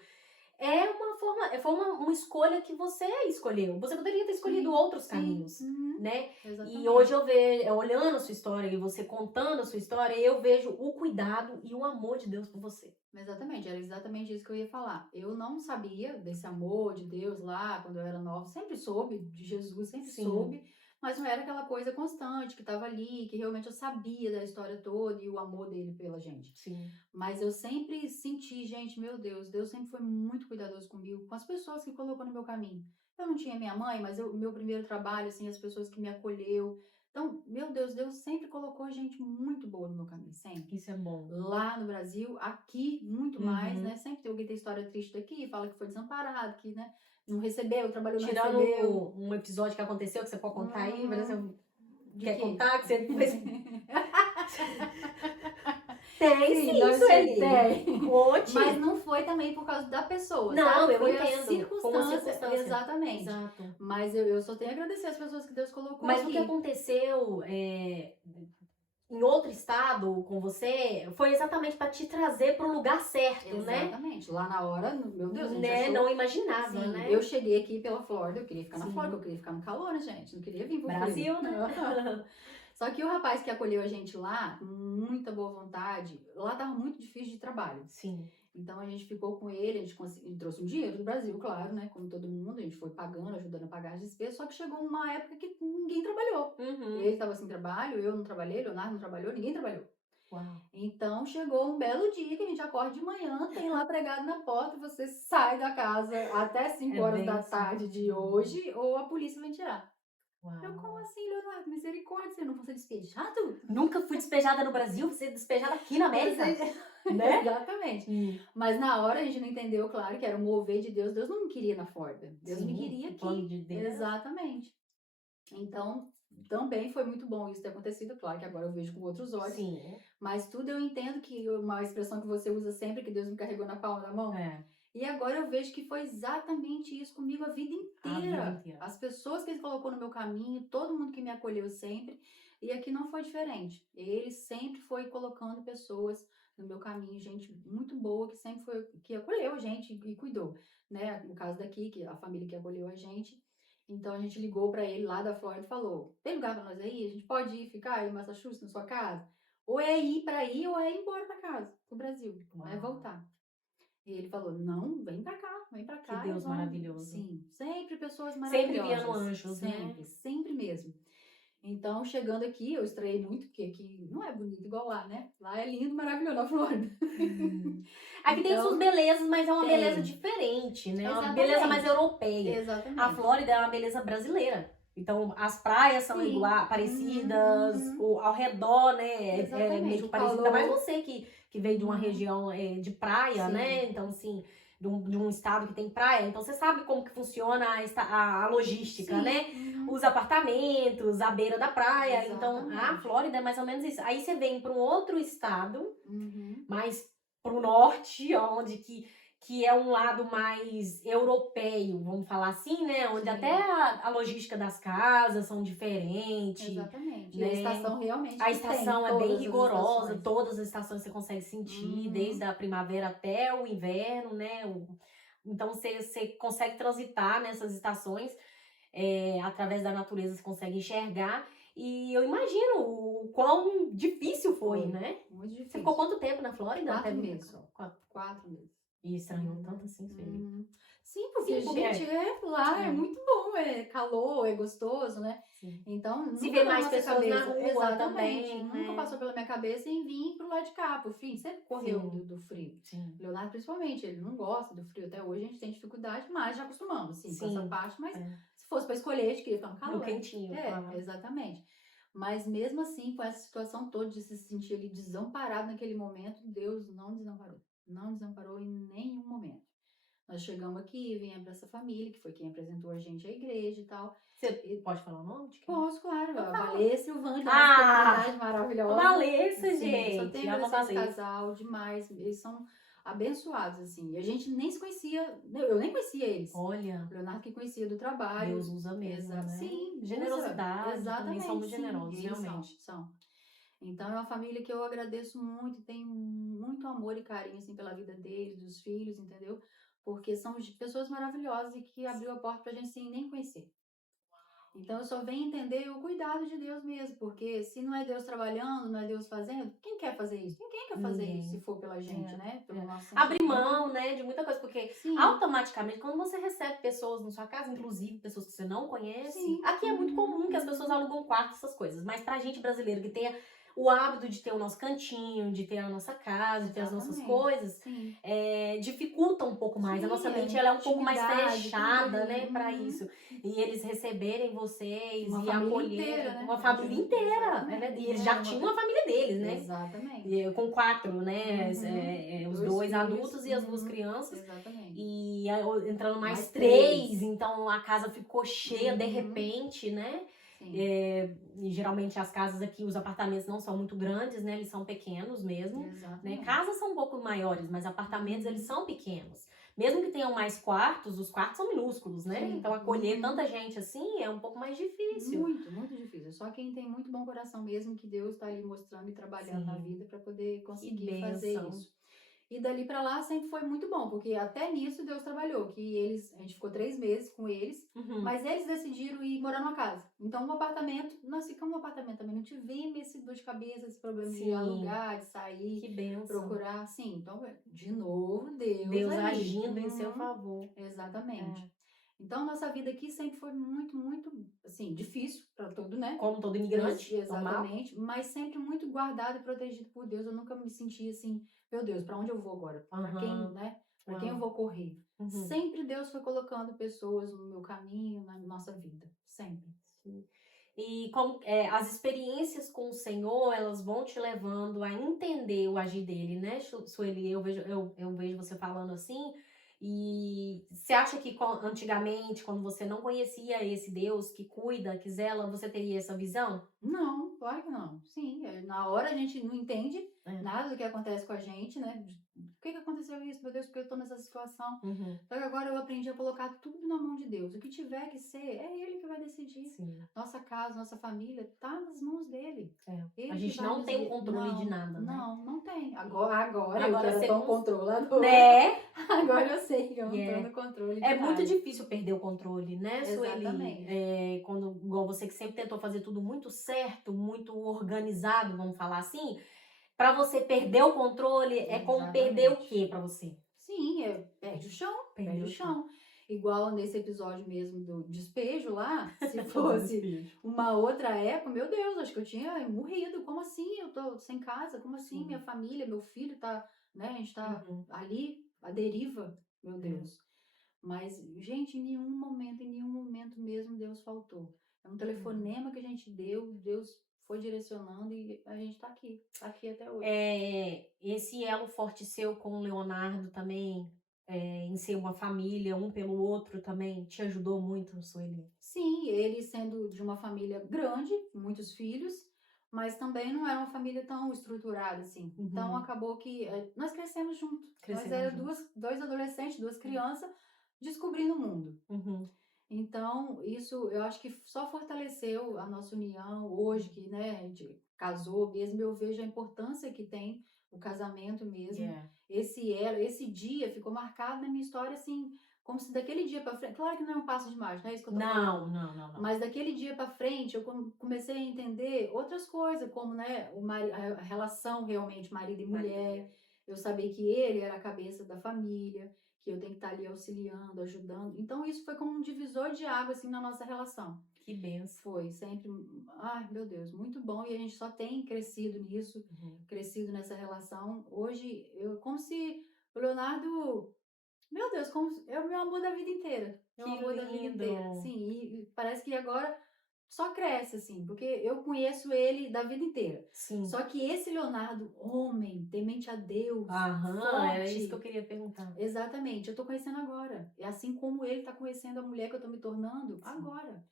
foi uma escolha que você escolheu. Você poderia ter escolhido outros caminhos, né? Exatamente. E hoje eu vejo, olhando a sua história e você contando a sua história, eu vejo o cuidado e o amor de Deus por você. Exatamente, era exatamente isso que eu ia falar. Eu não sabia desse amor de Deus lá quando eu era nova, sempre soube de Jesus, sempre Sim. soube, mas não era aquela coisa constante que estava ali, que realmente eu sabia da história toda e o amor dele pela gente. Sim. Mas eu sempre senti, gente, meu Deus sempre foi muito cuidadoso comigo, com as pessoas que colocou no meu caminho. Eu não tinha minha mãe, mas meu primeiro trabalho, assim, as pessoas que me acolheu. Então, meu Deus sempre colocou gente muito boa no meu caminho, sempre. Isso é bom. Lá no Brasil, aqui, muito mais, né? Sempre alguém tem história triste daqui, fala que foi desamparado, que, né, não recebeu, trabalhou, não recebeu. Tirando um episódio que aconteceu, que você pode contar aí, você quer contar? Que você fez... Tem, sim, isso aí. Tem. Conte. Mas não foi também por causa da pessoa, não, sabe? eu foi entendo. Foi uma circunstância. Exatamente. Exato. Mas eu só tenho a agradecer as pessoas que Deus colocou Mas aqui. o que aconteceu em outro estado com você foi exatamente para te trazer para o lugar certo, né? Exatamente. Lá na hora, meu Deus, a gente né? achou... Não imaginava, Sim, né? eu cheguei aqui pela Flórida, eu queria ficar na Sim. Flórida, eu queria ficar no calor, né, gente? Não queria vir pro Brasil, frio. né? Só que o rapaz que acolheu a gente lá, muita boa vontade, lá tava muito difícil de trabalho. Sim. Então a gente ficou com ele, a gente trouxe um dinheiro do Brasil, claro, né? Como todo mundo, a gente foi pagando, ajudando a pagar as despesas, só que chegou uma época que ninguém trabalhou. Ele tava sem trabalho, eu não trabalhei, Leonardo não trabalhou, ninguém trabalhou. Uau. Então chegou um belo dia que a gente acorda de manhã, tem lá pregado na porta, você sai da casa até 5 horas da tarde de hoje, ou a polícia vem tirar. Uau. Eu, como assim, Leonardo? Misericórdia, você não foi despejado? Nunca fui despejada no Brasil, você despejada aqui na América. Né? Exatamente. Mas na hora a gente não entendeu, claro, que era um mover de Deus. Deus não me queria na Flórida. Deus me queria aqui. De Deus. Exatamente. Então, também foi muito bom isso ter acontecido. Claro que agora eu vejo com outros olhos. Sim. Mas tudo eu entendo que uma expressão que você usa sempre, que Deus me carregou na palma da mão. E agora eu vejo que foi exatamente isso comigo a vida inteira. As pessoas que ele colocou no meu caminho, todo mundo que me acolheu sempre. E aqui não foi diferente. Ele sempre foi colocando pessoas no meu caminho, gente muito boa, que sempre foi, que acolheu a gente e cuidou, né? No caso daqui, que a família que acolheu a gente. Então a gente ligou para ele lá da Flórida e falou: tem lugar para nós aí? A gente pode ir ficar em Massachusetts, na sua casa? Ou é ir para aí, ou é ir embora para casa, pro Brasil, é voltar. E ele falou: não, vem pra cá, vem pra cá. Que Deus maravilhoso. Sim, sempre pessoas maravilhosas. Sempre enviando anjos, sempre, né? Sempre mesmo. Então, chegando aqui, eu estranhei muito, porque aqui não é bonito igual lá, né? Lá é lindo, maravilhoso, a Flórida. Aqui tem suas belezas, mas é uma beleza diferente, né? Uma beleza mais europeia. Exatamente. A Flórida é uma beleza brasileira. Então, as praias são igual, parecidas, ao redor, né? É meio parecido. Ainda mais você que veio de uma região de praia, né? Então, assim, de um estado que tem praia. Então, você sabe como que funciona a logística, né? Os apartamentos, a beira da praia. Exatamente. Então, a Flórida é mais ou menos isso. Aí você vem para um outro estado, mais pro norte, onde que é um lado mais europeu, vamos falar assim, né? Onde até a logística das casas são diferentes. Exatamente. Né? A estação realmente a estação é bem rigorosa, todas as estações você consegue sentir, desde a primavera até o inverno, né? Então você consegue transitar nessas estações, através da natureza você consegue enxergar. E eu imagino o quão difícil foi, né? Muito difícil. Você ficou quanto tempo na Flórida? 4 meses. 4 meses. E estranhou tanto assim, filho? Sim, porque, gente, lá é muito bom, é calor, é gostoso, né? Sim. Então, se vê mais pessoas na rua também. Nunca passou pela minha cabeça em vir pro lado de cá, pro frio. Sempre correu do frio. Sim. Leonardo, principalmente, ele não gosta do frio. Até hoje a gente tem dificuldade, mas já acostumamos, assim, com essa parte. Mas se fosse pra escolher, a gente queria ficar no calor. No quentinho. Exatamente. Mas mesmo assim, com essa situação toda de se sentir ali desamparado naquele momento, Deus não desamparou. Não desamparou em nenhum momento. Nós chegamos aqui, viemos para essa família, que foi quem apresentou a gente à igreja e tal. Você pode falar o nome de quem? Posso, claro. A Valessa e o Vande, uma comunidade maravilhosa. Valessa, gente. Só tem esse casal demais. Eles são abençoados, assim. E a gente nem se conhecia, eu nem conhecia eles. Olha. O Leonardo que conhecia do trabalho. Deus usa mesmo, né? Sim. Generosidade. Exatamente. São muito generosos, realmente. São. Então, é uma família que eu agradeço muito, tenho muito amor e carinho, assim, pela vida deles, dos filhos, entendeu? porque são pessoas maravilhosas e que abriu a porta pra gente sem nem conhecer. Então eu só venho entender o cuidado de Deus mesmo, porque se não é Deus trabalhando, não é Deus fazendo, quem quer fazer isso? Ninguém quer fazer isso se Ninguém. for pela gente, É, né? Pelo é. nosso Abrir sentimento. mão, né, de muita coisa, porque Sim, automaticamente, quando você recebe pessoas na sua casa, inclusive pessoas que você não conhece, sim. aqui é muito Uhum, comum que as pessoas uhum. alugam quarto, essas coisas, mas pra gente brasileiro que tem o hábito de ter o nosso cantinho, de ter a nossa casa, de ter as nossas Exatamente. coisas, Sim. dificulta um pouco mais. A nossa Sim, mente é ela é um pouco mais intimidade, tudo fechada, ali. né, para isso. Uhum. E eles receberem vocês Uma e família inteira, acolherem né? uma Eu família digo, inteira, né? exatamente. E eles já É, tinham a família deles, né? exatamente. Com quatro, né? Uhum. Os Dois dois filhos. adultos e as duas Uhum. crianças. Exatamente. E entrando mais Mais três, três. então a casa ficou cheia de Uhum. repente, né? Sim, E geralmente as casas aqui, os apartamentos não são muito grandes, né? Eles são pequenos mesmo, né? exatamente. Casas são um pouco maiores, mas apartamentos eles Uhum. são pequenos. Mesmo que tenham mais quartos, os quartos são minúsculos, né? Sim. Então acolher Uhum. tanta gente assim é um pouco mais difícil. Muito, muito difícil. Só quem tem muito bom coração mesmo, que Deus está ali mostrando e trabalhando na Sim, vida para poder que conseguir fazer bênção. isso. E dali para lá sempre foi muito bom, porque até nisso Deus trabalhou, que eles, a gente ficou 3 meses com eles, Uhum. mas eles decidiram ir morar numa casa. Então, um apartamento, nós ficamos no apartamento também, não tivemos esse dor de cabeça, esse problema de Sim, alugar, de sair, que bênção. procurar, sim. Então, de novo, Deus Deus ali. agindo em seu favor. Exatamente. É. Então, nossa vida aqui sempre foi muito, muito, assim, difícil para todo, né? Como todo imigrante, normal. Exatamente, mas sempre muito guardado e protegido por Deus. Eu nunca me senti assim, meu Deus, para onde eu vou agora? Para quem, Aham. né? Para quem eu Uau. vou correr? Uhum. Sempre Deus foi colocando pessoas no meu caminho, na nossa vida, sempre. Sim. E como as experiências com o Senhor, elas vão te levando a entender o agir dele, né, Sueli? Eu vejo você falando assim. E você acha que antigamente, quando você não conhecia esse Deus que cuida, que zela, você teria essa visão? Não, claro que não. Sim, na hora a gente não entende É. nada do que acontece com a gente, né? Por que aconteceu isso, meu Deus? Porque eu tô nessa situação. Uhum. Só que agora eu aprendi a colocar tudo na mão de Deus. O que tiver que ser, é Ele que vai decidir. Sim. Nossa casa, nossa família, tá nas mãos dele. É. A Ele que gente vai não nos tem o guiar. controle de Não, nada, né? não, não tem. Agora eu que Agora era você tão controladora, né? agora eu sei que eu não tô É. no controle de É muito nada. difícil perder o controle, né, Sueli? Exatamente. Quando, igual você que sempre tentou fazer tudo muito certo, muito organizado, vamos falar assim, pra você perder o controle é como perder o Exatamente. quê pra você? Sim, perde o chão, perde Perder o o chão. chão. Igual nesse episódio mesmo do despejo lá, se Do fosse despejo. uma outra época, meu Deus, acho que eu tinha morrido. Como assim? Eu tô sem casa? Como assim? Minha Sim. família, meu filho tá, né? A gente tá Uhum. ali, à deriva, meu É. Deus. Mas, gente, em nenhum momento mesmo Deus faltou. É um Uhum. telefonema que a gente deu, Deus foi direcionando e a gente tá aqui até hoje. Esse elo forte seu com o Leonardo também, em ser uma família, um pelo outro também, te ajudou muito, Sueli? Sim, ele sendo de uma família grande, muitos filhos, mas também não era uma família tão estruturada assim. Então Uhum. acabou que nós crescemos junto. Nós Cresceram era juntos. dois adolescentes, duas crianças descobrindo o mundo. Uhum. Então isso eu acho que só fortaleceu a nossa união hoje que, né, a gente casou mesmo. Eu vejo a importância que tem o casamento mesmo. Yeah. Esse dia ficou marcado na minha história assim, como se daquele dia para frente, claro que não é um passo de mágica, não é isso que eu tô Não, falando, não, não, não. mas daquele dia para frente eu comecei a entender outras coisas, como, né, a relação realmente marido e mulher. Eu sabia que ele era a cabeça da família, que eu tenho que estar ali auxiliando, ajudando. Então isso foi como um divisor de água assim na nossa relação. Que benção. Foi sempre, ai meu Deus, muito bom, e a gente só tem crescido nisso, Uhum. crescido nessa relação. Hoje eu como se o Leonardo, meu Deus, como é o meu amor da vida inteira. Meu Que amor da vida inteira. lindo! Sim, e parece que agora só cresce, assim, porque eu conheço ele da vida inteira. Sim. Só que esse Leonardo, homem, temente a Deus, Aham, era isso que eu forte, queria perguntar. exatamente, eu tô conhecendo agora. É assim como ele tá conhecendo a mulher que eu tô me tornando Sim. agora.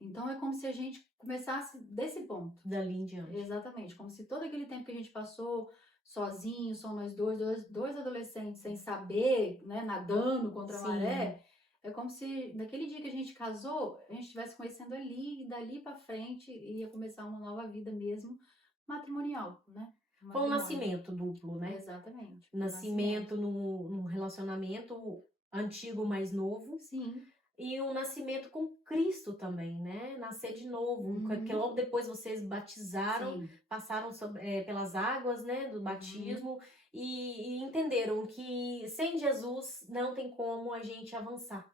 Então é como se a gente começasse desse ponto. Dali em diante. Exatamente, como se todo aquele tempo que a gente passou sozinho, só nós dois adolescentes sem saber, né, nadando contra a Sim. maré, é como se naquele dia que a gente casou, a gente estivesse conhecendo ali e dali para frente ia começar uma nova vida mesmo matrimonial, né? Foi um Matrimônio. nascimento duplo, né? Exatamente, um nascimento. Nascimento num relacionamento antigo mais novo. Sim. E o nascimento com Cristo também, né? Nascer de novo. Porque Uhum. logo depois vocês batizaram, Sim. passaram pelas águas, né, do Uhum. batismo e entenderam que sem Jesus não tem como a gente avançar,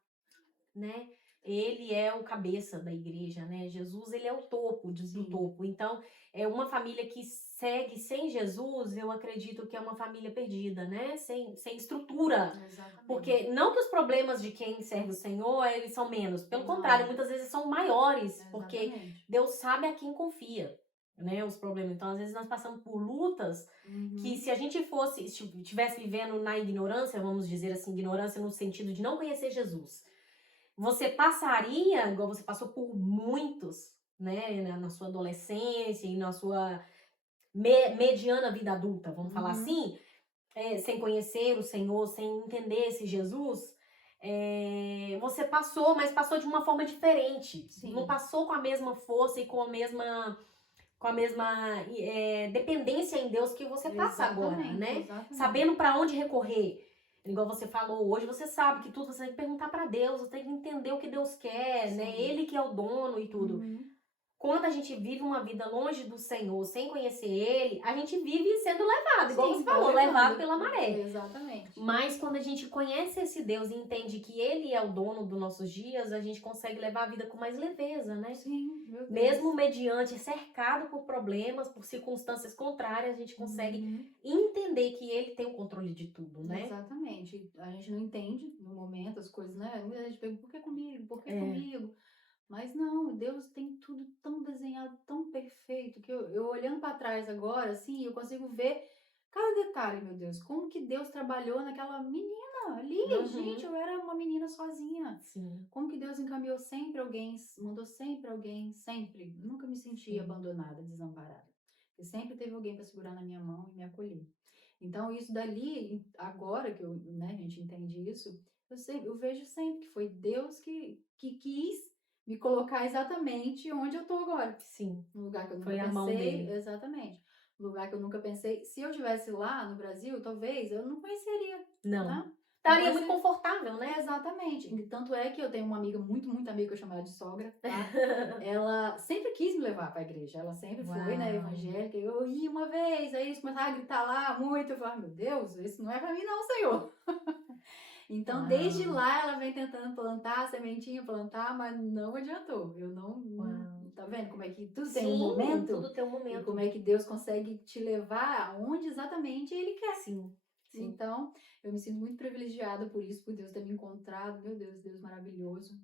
né? Ele é o cabeça da igreja, né? Jesus, ele é o topo do Sim. topo. Então, é uma família que segue sem Jesus, eu acredito que é uma família perdida, né? Sem estrutura. Exatamente. Porque não que os problemas de quem serve o Senhor, eles são menos. Pelo contrário, Não. muitas vezes são maiores, porque Exatamente. Deus sabe a quem confia, né? Os problemas. Então, às vezes nós passamos por lutas que Uhum. se a gente fosse, estivesse vivendo na ignorância, vamos dizer assim, ignorância no sentido de não conhecer Jesus, você passaria, igual você passou por muitos, né, na sua adolescência e na sua mediana vida adulta, vamos falar Uhum. assim, sem conhecer o Senhor, sem entender esse Jesus, você passou, mas passou de uma forma diferente. Não Sim. passou com a mesma força e com a mesma dependência em Deus que você passa agora, Exatamente. né? Exatamente. Sabendo para onde recorrer. Igual você falou hoje, você sabe que tudo você tem que perguntar para Deus, você tem que entender o que Deus quer, né? Sim. Ele que é o dono e tudo. Uhum. Quando a gente vive uma vida longe do Senhor, sem conhecer Ele, a gente vive sendo levado, igual você Sim, vai falou, levado levando. pela maré. Exatamente. Mas quando a gente conhece esse Deus e entende que Ele é o dono dos nossos dias, a gente consegue levar a vida com mais leveza, né? Sim, meu Deus. Mesmo mediante, cercado por problemas, por circunstâncias contrárias, a gente consegue Uhum. entender que Ele tem o controle de tudo, né? Exatamente. A gente não entende no momento as coisas, né? Muita gente pergunta, por que comigo? Por que É, comigo? Mas não, Deus tem tudo tão desenhado, tão perfeito, que eu olhando para trás agora, assim, eu consigo ver cada detalhe, meu Deus. Como que Deus trabalhou naquela menina ali? Gente, uhum, eu era uma menina sozinha. sim, Como que Deus encaminhou sempre alguém, mandou sempre alguém, sempre. Nunca me senti sim, abandonada, desamparada. E sempre teve alguém para segurar na minha mão e me acolher. Então, isso dali, agora que né, a gente entende isso, eu vejo sempre que foi Deus que quis me colocar exatamente onde eu tô agora. sim. No lugar que eu nunca Foi a mão pensei, dele. exatamente. No lugar que eu nunca pensei. Se eu tivesse lá no Brasil, talvez eu não conheceria, Não. né? Não Estaria muito conheceria. confortável, né? Exatamente. E tanto é que eu tenho uma amiga, muito amiga, que eu chamo ela de sogra, tá? Ela sempre quis me levar pra igreja. Ela sempre foi, né, Uau. evangélica. Eu ia uma vez, aí eles começaram a gritar lá muito. Eu falava, meu Deus, isso não é pra mim não, Senhor. Então, desde Uau. lá, ela vem tentando plantar, sementinha, plantar, mas não adiantou. Eu Uau. tá vendo como é que tudo tem um Sim, momento? tudo tem um E como momento. é que Deus consegue te levar aonde exatamente Ele quer. Sim, sim. Então, eu me sinto muito privilegiada por isso, por Deus ter me encontrado. Meu Deus, Deus maravilhoso.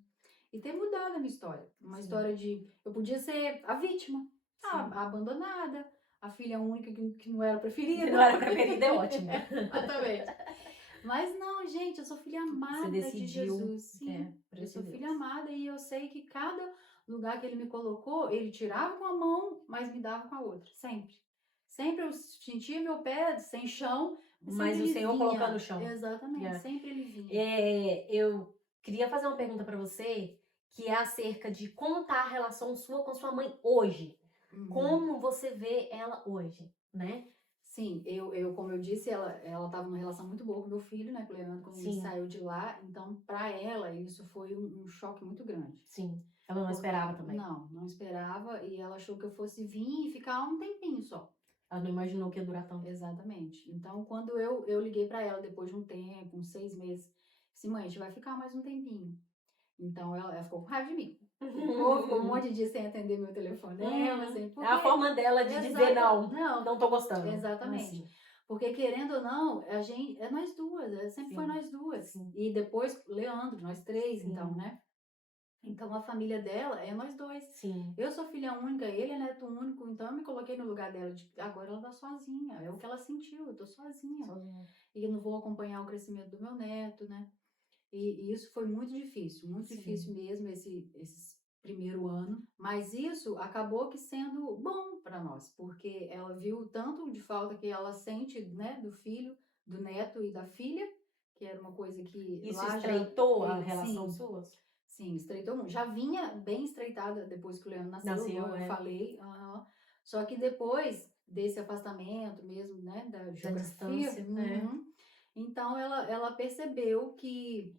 E ter mudado a minha história. Uma Sim, história de... Eu podia ser a vítima, sim. a abandonada, a filha única que não era Se preferida. não era preferida, é ótimo. Exatamente. Mas não, gente, eu sou filha Você amada de decidiu, Jesus, sim. por Eu esse sou filha Deus. amada e eu sei que cada lugar que ele me colocou, ele tirava com a mão, mas me dava com a outra, sempre. Sempre eu sentia meu pé sem chão, mas sempre Mas o ele Senhor colocando no vinha. chão. Exatamente, Yeah. sempre ele vinha. Eu queria fazer uma pergunta pra você, que é acerca de como tá a relação sua com sua mãe hoje. Uhum. Como você vê ela hoje, né? Sim, como eu disse, ela estava numa relação muito boa com meu filho, né, com o Leandro, quando ele Sim, saiu de lá. Então, para ela, isso foi um choque muito grande. sim. Ela não Porque, esperava também. não esperava e ela achou que eu fosse vir e ficar um tempinho só. Ela não imaginou que ia durar tanto. Exatamente. Então, quando eu liguei para ela depois de um tempo, uns 6 meses, disse, mãe, a gente vai ficar mais um tempinho. Então, ela ficou com raiva de mim. Ficou um monte de dias sem atender meu telefonema, assim, É a forma dela de dizer não, Não, não tô gostando. exatamente. Assim, Porque, querendo ou não, a gente, é nós duas, sempre foi sim, nós duas. sim, E depois, Leandro, nós três, então, sim, né? Então, a família dela é nós dois. sim. Eu sou filha única, ele é neto único, então eu me coloquei no lugar dela. Agora ela tá sozinha, é o que ela sentiu, eu tô sozinha. Sozinha. E eu não vou acompanhar o crescimento do meu neto, né? E isso foi muito difícil Sim, mesmo, esse primeiro ano. Mas isso acabou que sendo bom para nós, porque ela viu o tanto de falta que ela sente, né, do filho, do neto e da filha, que era uma coisa que isso lá já... estreitou a relação Sim, sua? sim, estreitou muito. Já vinha bem estreitada depois que o Leandro nasceu, igual Nasceu, eu é, falei. Aham. Só que depois desse afastamento mesmo, né, da da geografia, distância, é. uhum, então ela percebeu que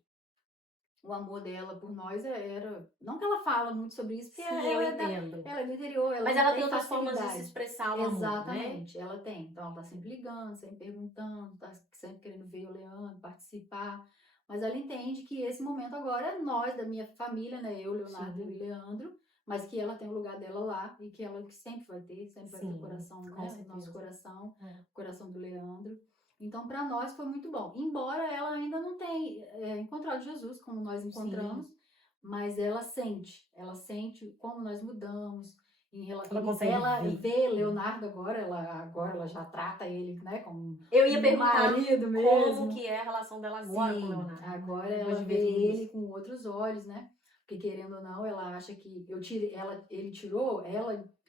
o amor dela por nós era... Não que ela fala muito sobre isso, porque Sim, eu entendo. ela é do interior, ela Mas não ela tem tem outras formas de se facilidade. expressar o amor, né? Exatamente, ela tem. Então, ela tá sempre ligando, sempre perguntando, tá sempre querendo ver o Leandro, participar. Mas ela entende que esse momento agora é nós, da minha família, né? Eu, Leonardo Sim. e Leandro, mas que ela tem o lugar dela lá e que ela sempre vai ter o Sim, coração, com né? O nosso certeza. coração, É. o coração do Leandro. Então, para nós foi muito bom. Embora ela ainda não tenha encontrado Jesus como nós encontramos, Sim. mas ela sente como nós mudamos. Ela consegue Ela ver. vê Leonardo agora ela já trata ele, né, como Eu ia um perguntar marido como mesmo. que é a relação dela agora com o Sim, Leonardo. agora Depois ela de vê ver tudo ele isso. com outros olhos, né? Porque querendo ou não, ela acha que ele tirou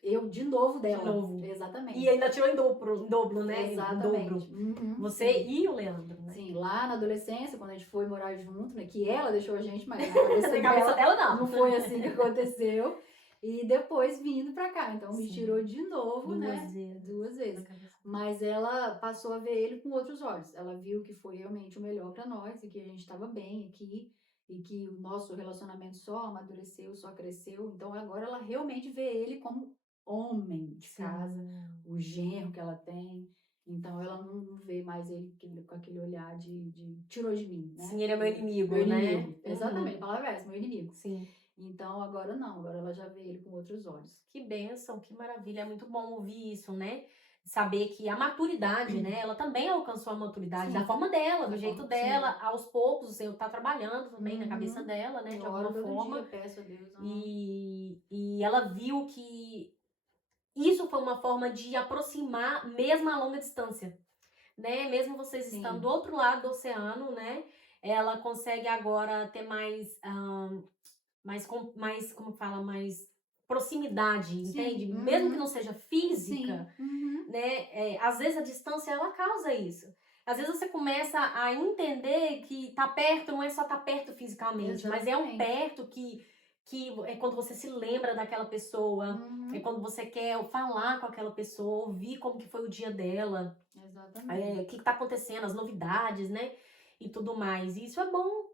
eu de novo De dela. novo. Exatamente. E ainda tirou em dobro, né? Em dobro. Exatamente. Uhum, Você sim. e o Leandro, né? Sim, lá na adolescência, quando a gente foi morar junto, né? Que ela deixou a gente, mas na Na cabeça dela, não. não foi assim que aconteceu. E depois vindo pra cá. Então me Sim. tirou de novo, Duas né? vezes. Duas vezes. Na cabeça. Mas ela passou a ver ele com outros olhos. Ela viu que foi realmente o melhor pra nós e que a gente estava bem aqui e que o nosso relacionamento só amadureceu, só cresceu. Então agora ela realmente vê ele como homem de Sim. casa, o genro que ela tem. Então ela não vê mais ele com aquele olhar de tirou de mim, né? Sim, ele é meu inimigo, Meu né? inimigo. Exatamente, a palavra é essa, meu inimigo. Sim. Então agora não, agora ela já vê ele com outros olhos. Que bênção, que maravilha. É muito bom ouvir isso, né? Saber que a maturidade, né? Ela também alcançou a maturidade Sim. da forma dela, do Da jeito forma- dela. Aos poucos, o Senhor tá trabalhando também na cabeça Uhum. dela, né? De Eu oro alguma todo forma. dia, peço a Deus. E ela viu que isso foi uma forma de aproximar mesmo a longa distância, né? Mesmo vocês Sim. estando do outro lado do oceano, né? Ela consegue agora ter mais, como fala, mais proximidade, Sim. entende? Uhum. Mesmo que não seja física, Sim. Uhum. né? Às vezes a distância, ela causa isso. Às vezes você começa a entender que tá perto não é só tá perto fisicamente, mas é um Exatamente. perto que é quando você se lembra daquela pessoa, Uhum. é quando você quer falar com aquela pessoa, ouvir como que foi o dia dela, Exatamente. o que tá acontecendo, as novidades, né? E tudo mais. E isso é bom.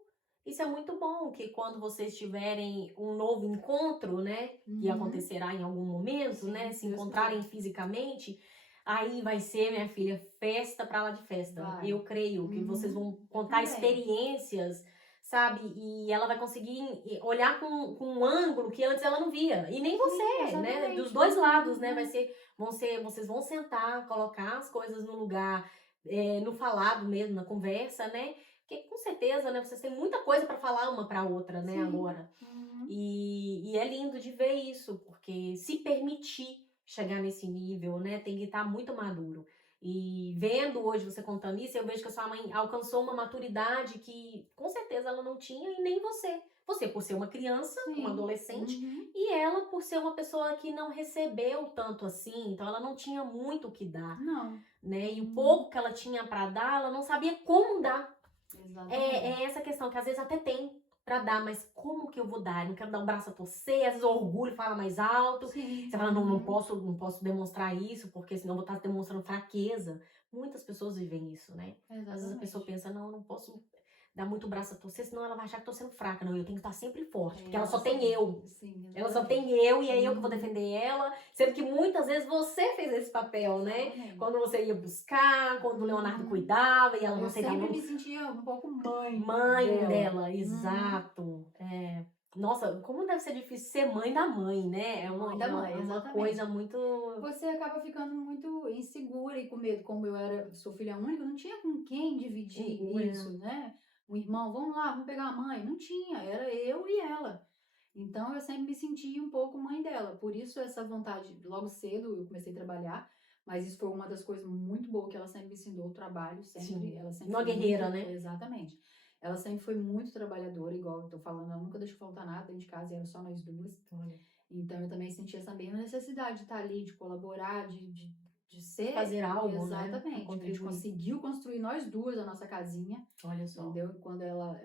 Isso é muito bom, que quando vocês tiverem um novo encontro, né? Que Uhum. acontecerá em algum momento, Sim, né? se Se Deus encontrarem quiser. fisicamente, aí vai ser, minha filha, festa pra lá de festa. Vai. Eu creio que vocês vão contar também. experiências, sabe? E ela vai conseguir olhar com um ângulo que antes ela não via. E nem você, né? exatamente. Dos dois lados, né? Uhum. Vocês vão sentar, colocar as coisas no lugar, no falado mesmo, na conversa, né? Porque com certeza, né, vocês têm muita coisa pra falar uma pra outra, né, Sim. agora. Uhum. E é lindo de ver isso, porque se permitir chegar nesse nível, né, tem que estar muito maduro. E vendo hoje você contando isso, eu vejo que a sua mãe alcançou uma maturidade que com certeza ela não tinha e nem você. Você por ser uma criança, Sim. uma adolescente, Uhum. e ela por ser uma pessoa que não recebeu tanto assim, então ela não tinha muito o que dar, Não. né? E o Uhum. pouco que ela tinha pra dar, ela não sabia como dar. Exatamente. É essa questão que às vezes até tem pra dar, mas como que eu vou dar? Eu não quero dar um braço a torcer, às vezes o orgulho fala mais alto. Sim. Você fala, não posso demonstrar isso, porque senão eu vou estar demonstrando fraqueza. Muitas pessoas vivem isso, né? Exatamente. Às vezes a pessoa pensa, não, eu não posso dar muito braço a torcer, senão ela vai achar que eu tô sendo fraca. Não, eu tenho que estar sempre forte, porque ela só tem eu. Sim, Ela só tem eu e é eu que vou Uhum. defender ela. Sendo que muitas vezes você fez esse papel, né? Exatamente. Quando você ia buscar, quando o Leonardo Uhum. cuidava e ela não Eu aceitava. sempre me sentia um pouco mãe Dela, Uhum. exato. Nossa, como deve ser difícil ser mãe da mãe, né? É Mãe da mãe, uma exatamente. coisa muito... Você acaba ficando muito insegura e com medo. Como eu sou filha única, não tinha com quem dividir isso, né? Um irmão, vamos lá, vamos pegar a mãe. Não tinha, era eu e ela. Então eu sempre me senti um pouco mãe dela. Por isso essa vontade, logo cedo eu comecei a trabalhar, mas isso foi uma das coisas muito boas que ela sempre me ensinou, o trabalho, sempre. Sim. Ela sempre Uma foi guerreira, muito, né? Exatamente. Ela sempre foi muito trabalhadora, igual eu tô falando, ela nunca deixou faltar nada dentro de casa, e era só nós duas. Olha. Então eu também senti essa mesma necessidade de estar ali, de colaborar, de ser... Fazer algo, Exatamente. né? A gente conseguiu construir nós duas a nossa casinha. Olha só. Entendeu? E quando ela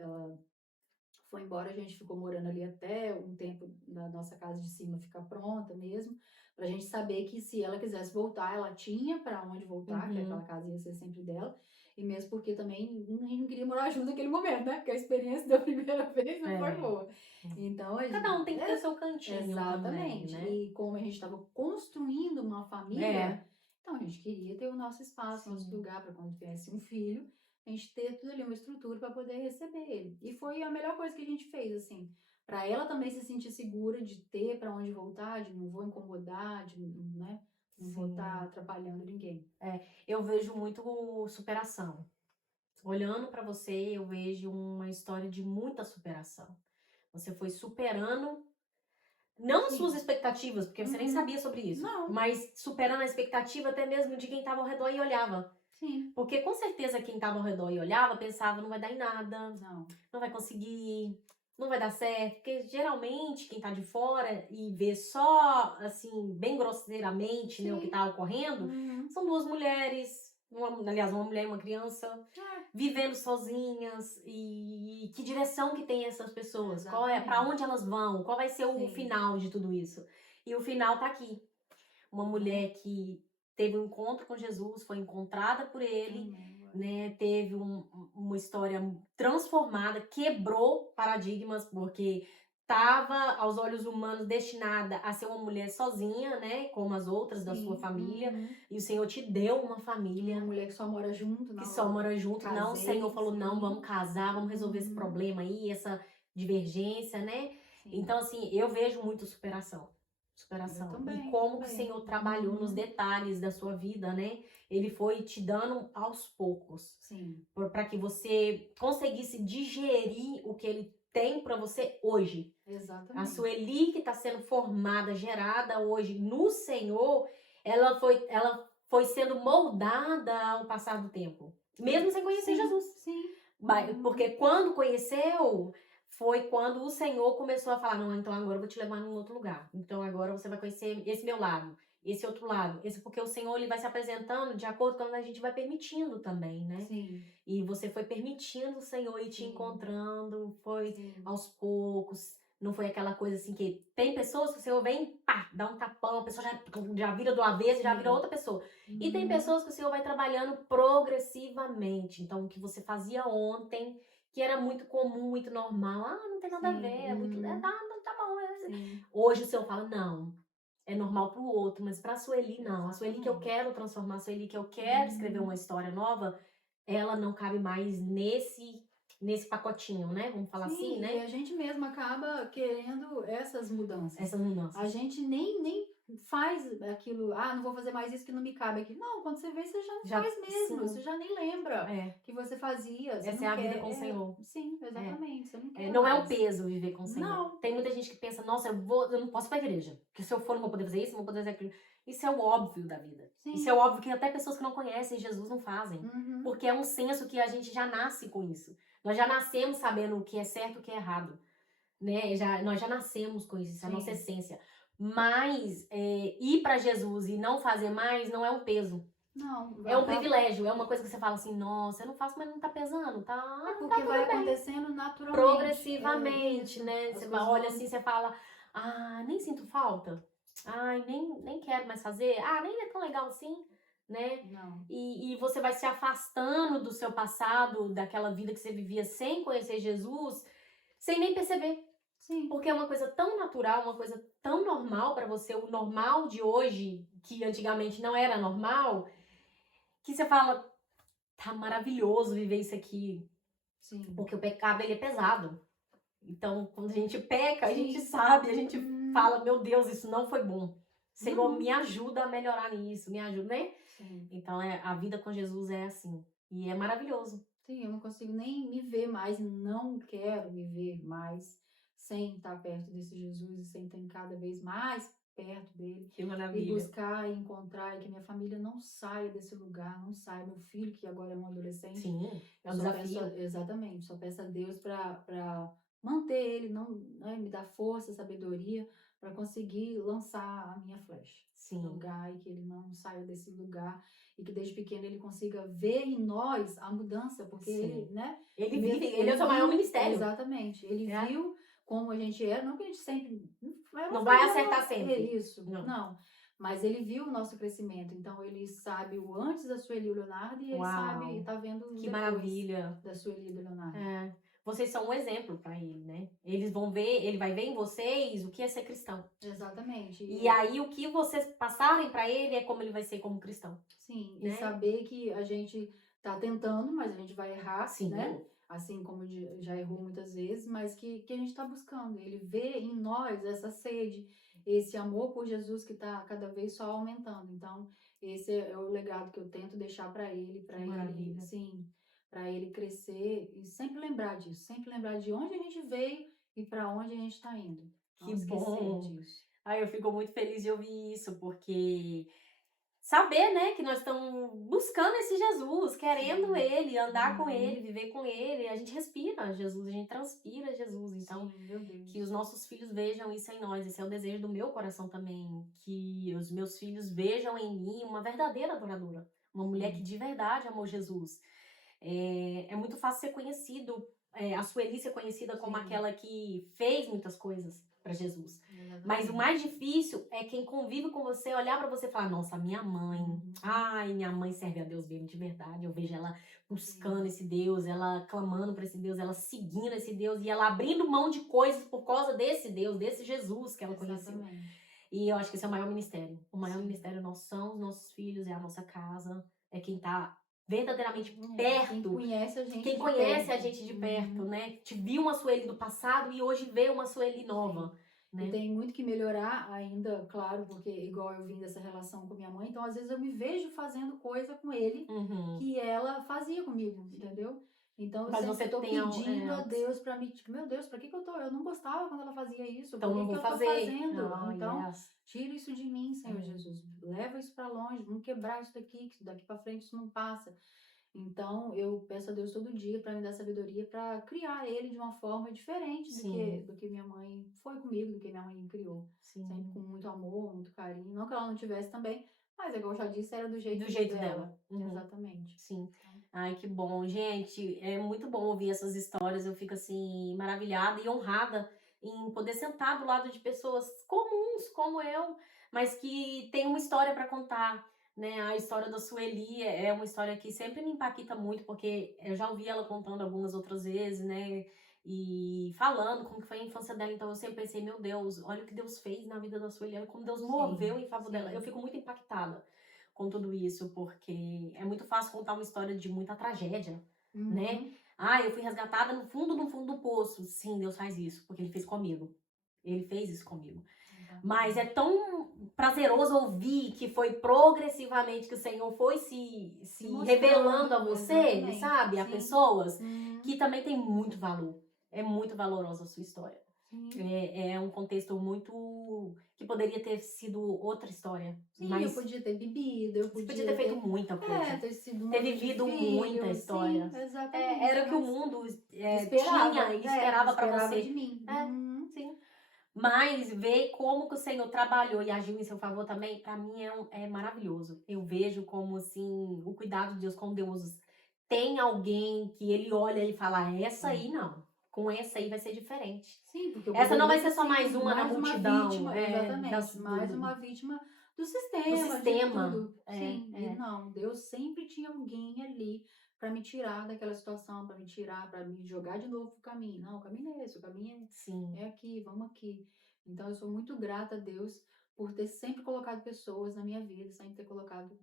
foi embora, a gente ficou morando ali até um tempo na nossa casa de cima ficar pronta mesmo, pra gente saber que se ela quisesse voltar, ela tinha pra onde voltar, que aquela casa ia ser sempre dela. E mesmo porque também a gente não queria morar junto naquele momento, né? Porque a experiência da primeira vez não foi boa. Então, a gente, Cada um tem que ter o seu cantinho exatamente. também, né? E como a gente estava construindo uma família, então a gente queria ter o nosso espaço, nosso lugar para quando tivesse um filho, a gente ter tudo ali, uma estrutura para poder receber ele. E foi a melhor coisa que a gente fez, assim, para ela também se sentir segura de ter para onde voltar, de não vou incomodar, de, né, não vou estar atrapalhando ninguém. Eu vejo muito superação. Olhando para você, eu vejo uma história de muita superação. Você foi superando, não as suas expectativas, porque você nem sabia sobre isso, mas superando a expectativa até mesmo de quem estava ao redor e olhava. Sim. Porque com certeza quem estava ao redor e olhava pensava, não vai dar em nada, não vai conseguir, não vai dar certo. Porque geralmente quem tá de fora e vê só, assim, bem grosseiramente, né, o que tá ocorrendo, são duas mulheres, uma mulher e uma criança, vivendo sozinhas. E que direção que tem essas pessoas? Qual é, para onde elas vão? Qual vai ser o final de tudo isso? E o final tá aqui. Uma mulher que teve um encontro com Jesus, foi encontrada por ele, né? Teve uma história transformada, quebrou paradigmas, porque estava aos olhos humanos destinada a ser uma mulher sozinha, né? Como as outras da sua família. E o Senhor te deu uma família. Uma mulher que só mora junto, que só mora junto. Não, o Senhor falou, não, vamos casar, vamos resolver esse problema aí, essa divergência, né? Então, assim, eu vejo muito superação. Também, e como que o Senhor trabalhou nos detalhes da sua vida, né? Ele foi te dando aos poucos. Para que você conseguisse digerir o que ele tem para você hoje. Exatamente. A Sueli que está sendo formada, gerada hoje no Senhor, ela foi sendo moldada ao passar do tempo. Mesmo sem conhecer Jesus. Porque quando conheceu, foi quando o Senhor começou a falar, não, então agora eu vou te levar num outro lugar. Então agora você vai conhecer esse meu lado, esse outro lado. Porque o Senhor ele vai se apresentando de acordo com quando a gente vai permitindo também, né? E você foi permitindo o Senhor ir te encontrando, foi aos poucos. Não foi aquela coisa assim que tem pessoas que o Senhor vem, pá, dá um tapão, a pessoa já vira do avesso, já vira outra pessoa. E tem pessoas que o Senhor vai trabalhando progressivamente. Então, o que você fazia ontem, que era muito comum, muito normal, não tem nada a ver, é muito, tá bom. Hoje o Senhor fala, não, é normal pro outro, mas pra Sueli não. A Sueli que eu quero transformar, a Sueli que eu quero escrever uma história nova, ela não cabe mais nesse pacotinho, né? Vamos falar assim, né? E a gente mesmo acaba querendo essas mudanças. A gente nem faz aquilo, não vou fazer mais isso que não me cabe aqui. Não, quando você vê, você já faz mesmo, você já nem lembra que você fazia. Essa é a vida com o Senhor. Sim, exatamente. Você não quer não mais. é um peso viver com o Senhor. Não. Tem muita gente que pensa, nossa, eu não posso ir pra igreja, porque se eu for não vou poder fazer isso, não vou poder fazer aquilo. Isso é o óbvio da vida. Isso é o óbvio que até pessoas que não conhecem Jesus não fazem. Porque é um senso que a gente já nasce com isso. Nós já nascemos sabendo o que é certo e o que é errado. Né? Nós já nascemos com isso, é a nossa essência. Mas ir para Jesus e não fazer mais não é um peso. Não. É um privilégio, é uma coisa que você fala assim, nossa, eu não faço, mas não tá pesando, tá? Porque vai acontecendo naturalmente. Progressivamente, né? Você olha assim, você fala, nem sinto falta. Nem quero mais fazer. Nem é tão legal assim, né? Não. E você vai se afastando do seu passado, daquela vida que você vivia sem conhecer Jesus, sem nem perceber. Porque é uma coisa tão natural, uma coisa tão normal pra você, o normal de hoje, que antigamente não era normal, que você fala, tá maravilhoso viver isso aqui. Porque o pecado, ele é pesado. Então, quando a gente peca, a gente sabe, a gente fala, meu Deus, isso não foi bom. Senhor, me ajuda a melhorar nisso, me ajuda, né? Então, a vida com Jesus é assim. E é maravilhoso. Eu não consigo nem me ver mais, não quero me ver mais sem estar perto desse Jesus e sem estar cada vez mais perto dele. Que maravilha. E buscar e encontrar, e que minha família não saia desse lugar, não saia. Meu filho, que agora é um adolescente. É um desafio. Exatamente, só peço a Deus para manter ele, me dar força, sabedoria, para conseguir lançar a minha flecha. No lugar, e que ele não saia desse lugar, e que desde pequeno ele consiga ver em nós a mudança, porque ele, né? Ele é o seu maior ministério. Exatamente. Ele viu como a gente era, não que a gente sempre... Não vai acertar sempre. Isso, não. Mas ele viu o nosso crescimento, então ele sabe o antes da Sueli e o Leonardo e ele sabe e Uau, tá vendo o que depois maravilha. da Sueli e do Leonardo. É. Vocês são um exemplo para ele, né? Eles vão ver, ele vai ver em vocês o que é ser cristão. Exatamente. E aí o que vocês passarem para ele é como ele vai ser como cristão. Sim, né? e saber que a gente tá tentando, mas a gente vai errar, Sim. né? Assim como já errou muitas vezes, mas que a gente está buscando. Ele vê em nós essa sede, esse amor por Jesus que está cada vez só aumentando. Então, esse é o legado que eu tento deixar para ele, Maravilha. sim, para ele crescer e sempre lembrar disso, sempre lembrar de onde a gente veio e para onde a gente está indo. Não Que esquecer bom. disso. Ai, eu fico muito feliz de ouvir isso, porque saber, né, que nós estamos buscando esse Jesus, querendo Sim. ele, andar com ele, viver com ele, a gente respira Jesus, a gente transpira Jesus, então Sim, meu Deus. que os nossos filhos vejam isso em nós, esse é o desejo do meu coração também, que os meus filhos vejam em mim uma verdadeira adoradora, uma mulher que de verdade amou Jesus. É muito fácil ser conhecido, a Sueli ser conhecida como Sim. aquela que fez muitas coisas para Jesus. Exatamente. Mas o mais difícil é quem convive com você, olhar para você e falar, nossa, minha mãe, ai, minha mãe serve a Deus mesmo, de verdade. Eu vejo ela buscando esse Deus, ela clamando para esse Deus, ela seguindo esse Deus e ela abrindo mão de coisas por causa desse Deus, desse Jesus que ela conheceu. Exatamente. E eu acho que esse é o maior ministério. O maior Sim. ministério nós são os nossos filhos, é a nossa casa, é quem tá verdadeiramente perto. Quem conhece a gente Quem de conhece perto. a gente de perto, né? Te viu uma Sueli do passado e hoje vê uma Sueli nova. Né? E tem muito que melhorar ainda, claro, porque igual eu vim dessa relação com minha mãe, então às vezes eu me vejo fazendo coisa com ele que ela fazia comigo, entendeu? Então eu Mas sempre você tô tem pedindo a Deus pra mim, tipo, meu Deus, pra que eu tô? Eu não gostava quando ela fazia isso, então por não que vou eu tô fazer. fazendo? Oh, então, yes. tira isso de mim, Senhor Jesus. Leva isso pra longe, vamos quebrar isso daqui, que daqui pra frente isso não passa. Então, eu peço a Deus todo dia para me dar sabedoria para criar ele de uma forma diferente do que minha mãe foi comigo, do que minha mãe me criou. Sim. Sempre com muito amor, muito carinho. Não que ela não tivesse também, mas, igual eu já disse, era do jeito dela. Exatamente. Sim. Ai, que bom. Gente, é muito bom ouvir essas histórias. Eu fico, assim, maravilhada e honrada em poder sentar do lado de pessoas comuns, como eu, mas que tem uma história para contar. Né? A história da Sueli é uma história que sempre me impacta muito, porque eu já ouvi ela contando algumas outras vezes, né? E falando como que foi a infância dela, então eu sempre pensei, meu Deus, olha o que Deus fez na vida da Sueli, olha como Deus moveu em favor dela. Eu fico muito impactada com tudo isso, porque é muito fácil contar uma história de muita tragédia, né? Ah, eu fui resgatada no fundo do poço. Sim, Deus faz isso, porque Ele fez comigo. Ele fez isso comigo. Mas é tão prazeroso ouvir que foi progressivamente que o Senhor foi se revelando a você, sabe? A pessoas que também tem muito valor. É muito valorosa a sua história. É um contexto muito... que poderia ter sido outra história. Sim, mas eu podia ter bebido, eu podia ter feito muita coisa. ter sido ter vivido muita história. Sim, exatamente. Era o que o mundo esperava, tinha e esperava para você. de mim. Sim. Mas ver como que o Senhor trabalhou e agiu em seu favor também, para mim é maravilhoso. Eu vejo como, assim, o cuidado de Deus, como Deus tem alguém que ele olha e fala, essa aí não, com essa aí vai ser diferente. Sim, porque essa não vai ser só mais uma na multidão. Vítima, exatamente, mais uma vítima do sistema. Do sistema. De tudo. Sim, e não, Deus sempre tinha alguém ali para me tirar daquela situação, para me tirar, para me jogar de novo pro caminho. Não, o caminho é esse, o caminho é aqui, vamos aqui. Então eu sou muito grata a Deus por ter sempre colocado pessoas na minha vida, sempre ter colocado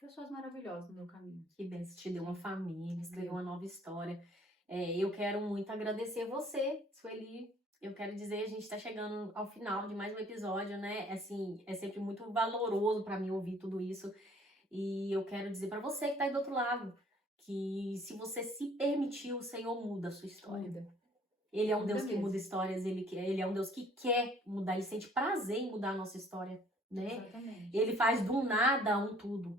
pessoas maravilhosas no meu caminho. Que Deus te deu uma família, escreveu uma nova história. Eu quero muito agradecer você, Sueli. Eu quero dizer, a gente está chegando ao final de mais um episódio, né? Assim, é sempre muito valoroso para mim ouvir tudo isso. E eu quero dizer para você que está aí do outro lado, que se você se permitir, o Senhor muda a sua história. Ele é um Deus que muda histórias, ele é um Deus que quer mudar, ele sente prazer em mudar a nossa história, né? Exatamente. Ele faz do nada um tudo.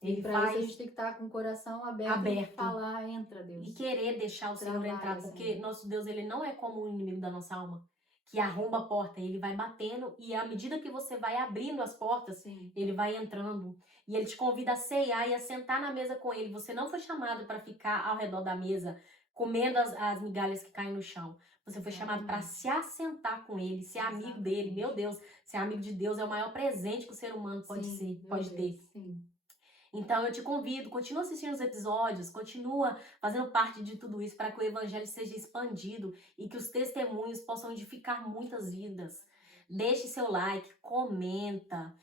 Ele faz... isso a gente tem que estar com o coração aberto. E falar, entra, Deus. E querer deixar o Senhor entrar, porque nosso Deus, ele não é como o inimigo da nossa alma, que arromba a porta, ele vai batendo e à medida que você vai abrindo as portas, ele vai entrando. E ele te convida a ceiar e a sentar na mesa com ele. Você não foi chamado para ficar ao redor da mesa comendo as migalhas que caem no chão. Você foi chamado para se assentar com ele, ser amigo dele. Meu Deus, ser amigo de Deus é o maior presente que o ser humano pode Sim, meu pode ter. Deus, sim. Então eu te convido, continua assistindo os episódios, continua fazendo parte de tudo isso para que o evangelho seja expandido e que os testemunhos possam edificar muitas vidas. Deixe seu like, comenta,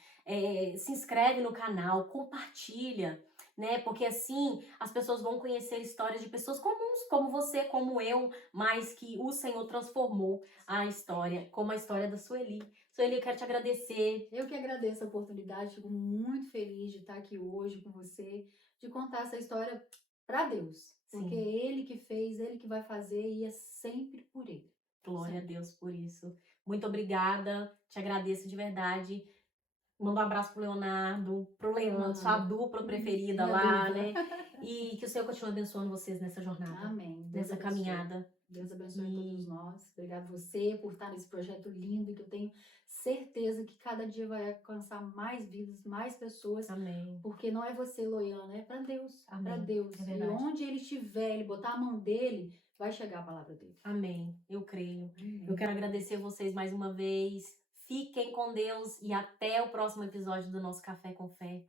se inscreve no canal, compartilha, né? Porque assim as pessoas vão conhecer histórias de pessoas comuns, como você, como eu, mas que o Senhor transformou a história, como a história da Sueli. Sueli, eu quero te agradecer. Eu que agradeço a oportunidade, fico muito feliz de estar aqui hoje com você, de contar essa história para Deus. Porque Sim. é Ele que fez, Ele que vai fazer e é sempre por Ele. Glória a Sempre. Deus por isso. Muito obrigada, te agradeço de verdade. Manda um abraço pro Leonardo, pro Leandro, sua dupla preferida Minha lá, dupla. né? E que o Senhor continue abençoando vocês nessa jornada, Amém. Deus nessa abençoe. caminhada. Deus abençoe E todos nós. Obrigado você por estar nesse projeto lindo que eu tenho certeza que cada dia vai alcançar mais vidas, mais pessoas. amém. Porque não é você, Loiana, é para Deus. Amém. Para Deus. É E verdade. onde ele estiver, ele botar a mão dele, vai chegar a palavra dele. Amém. Eu creio. Amém. Eu quero agradecer vocês mais uma vez. Fiquem com Deus e até o próximo episódio do nosso Café com Fé.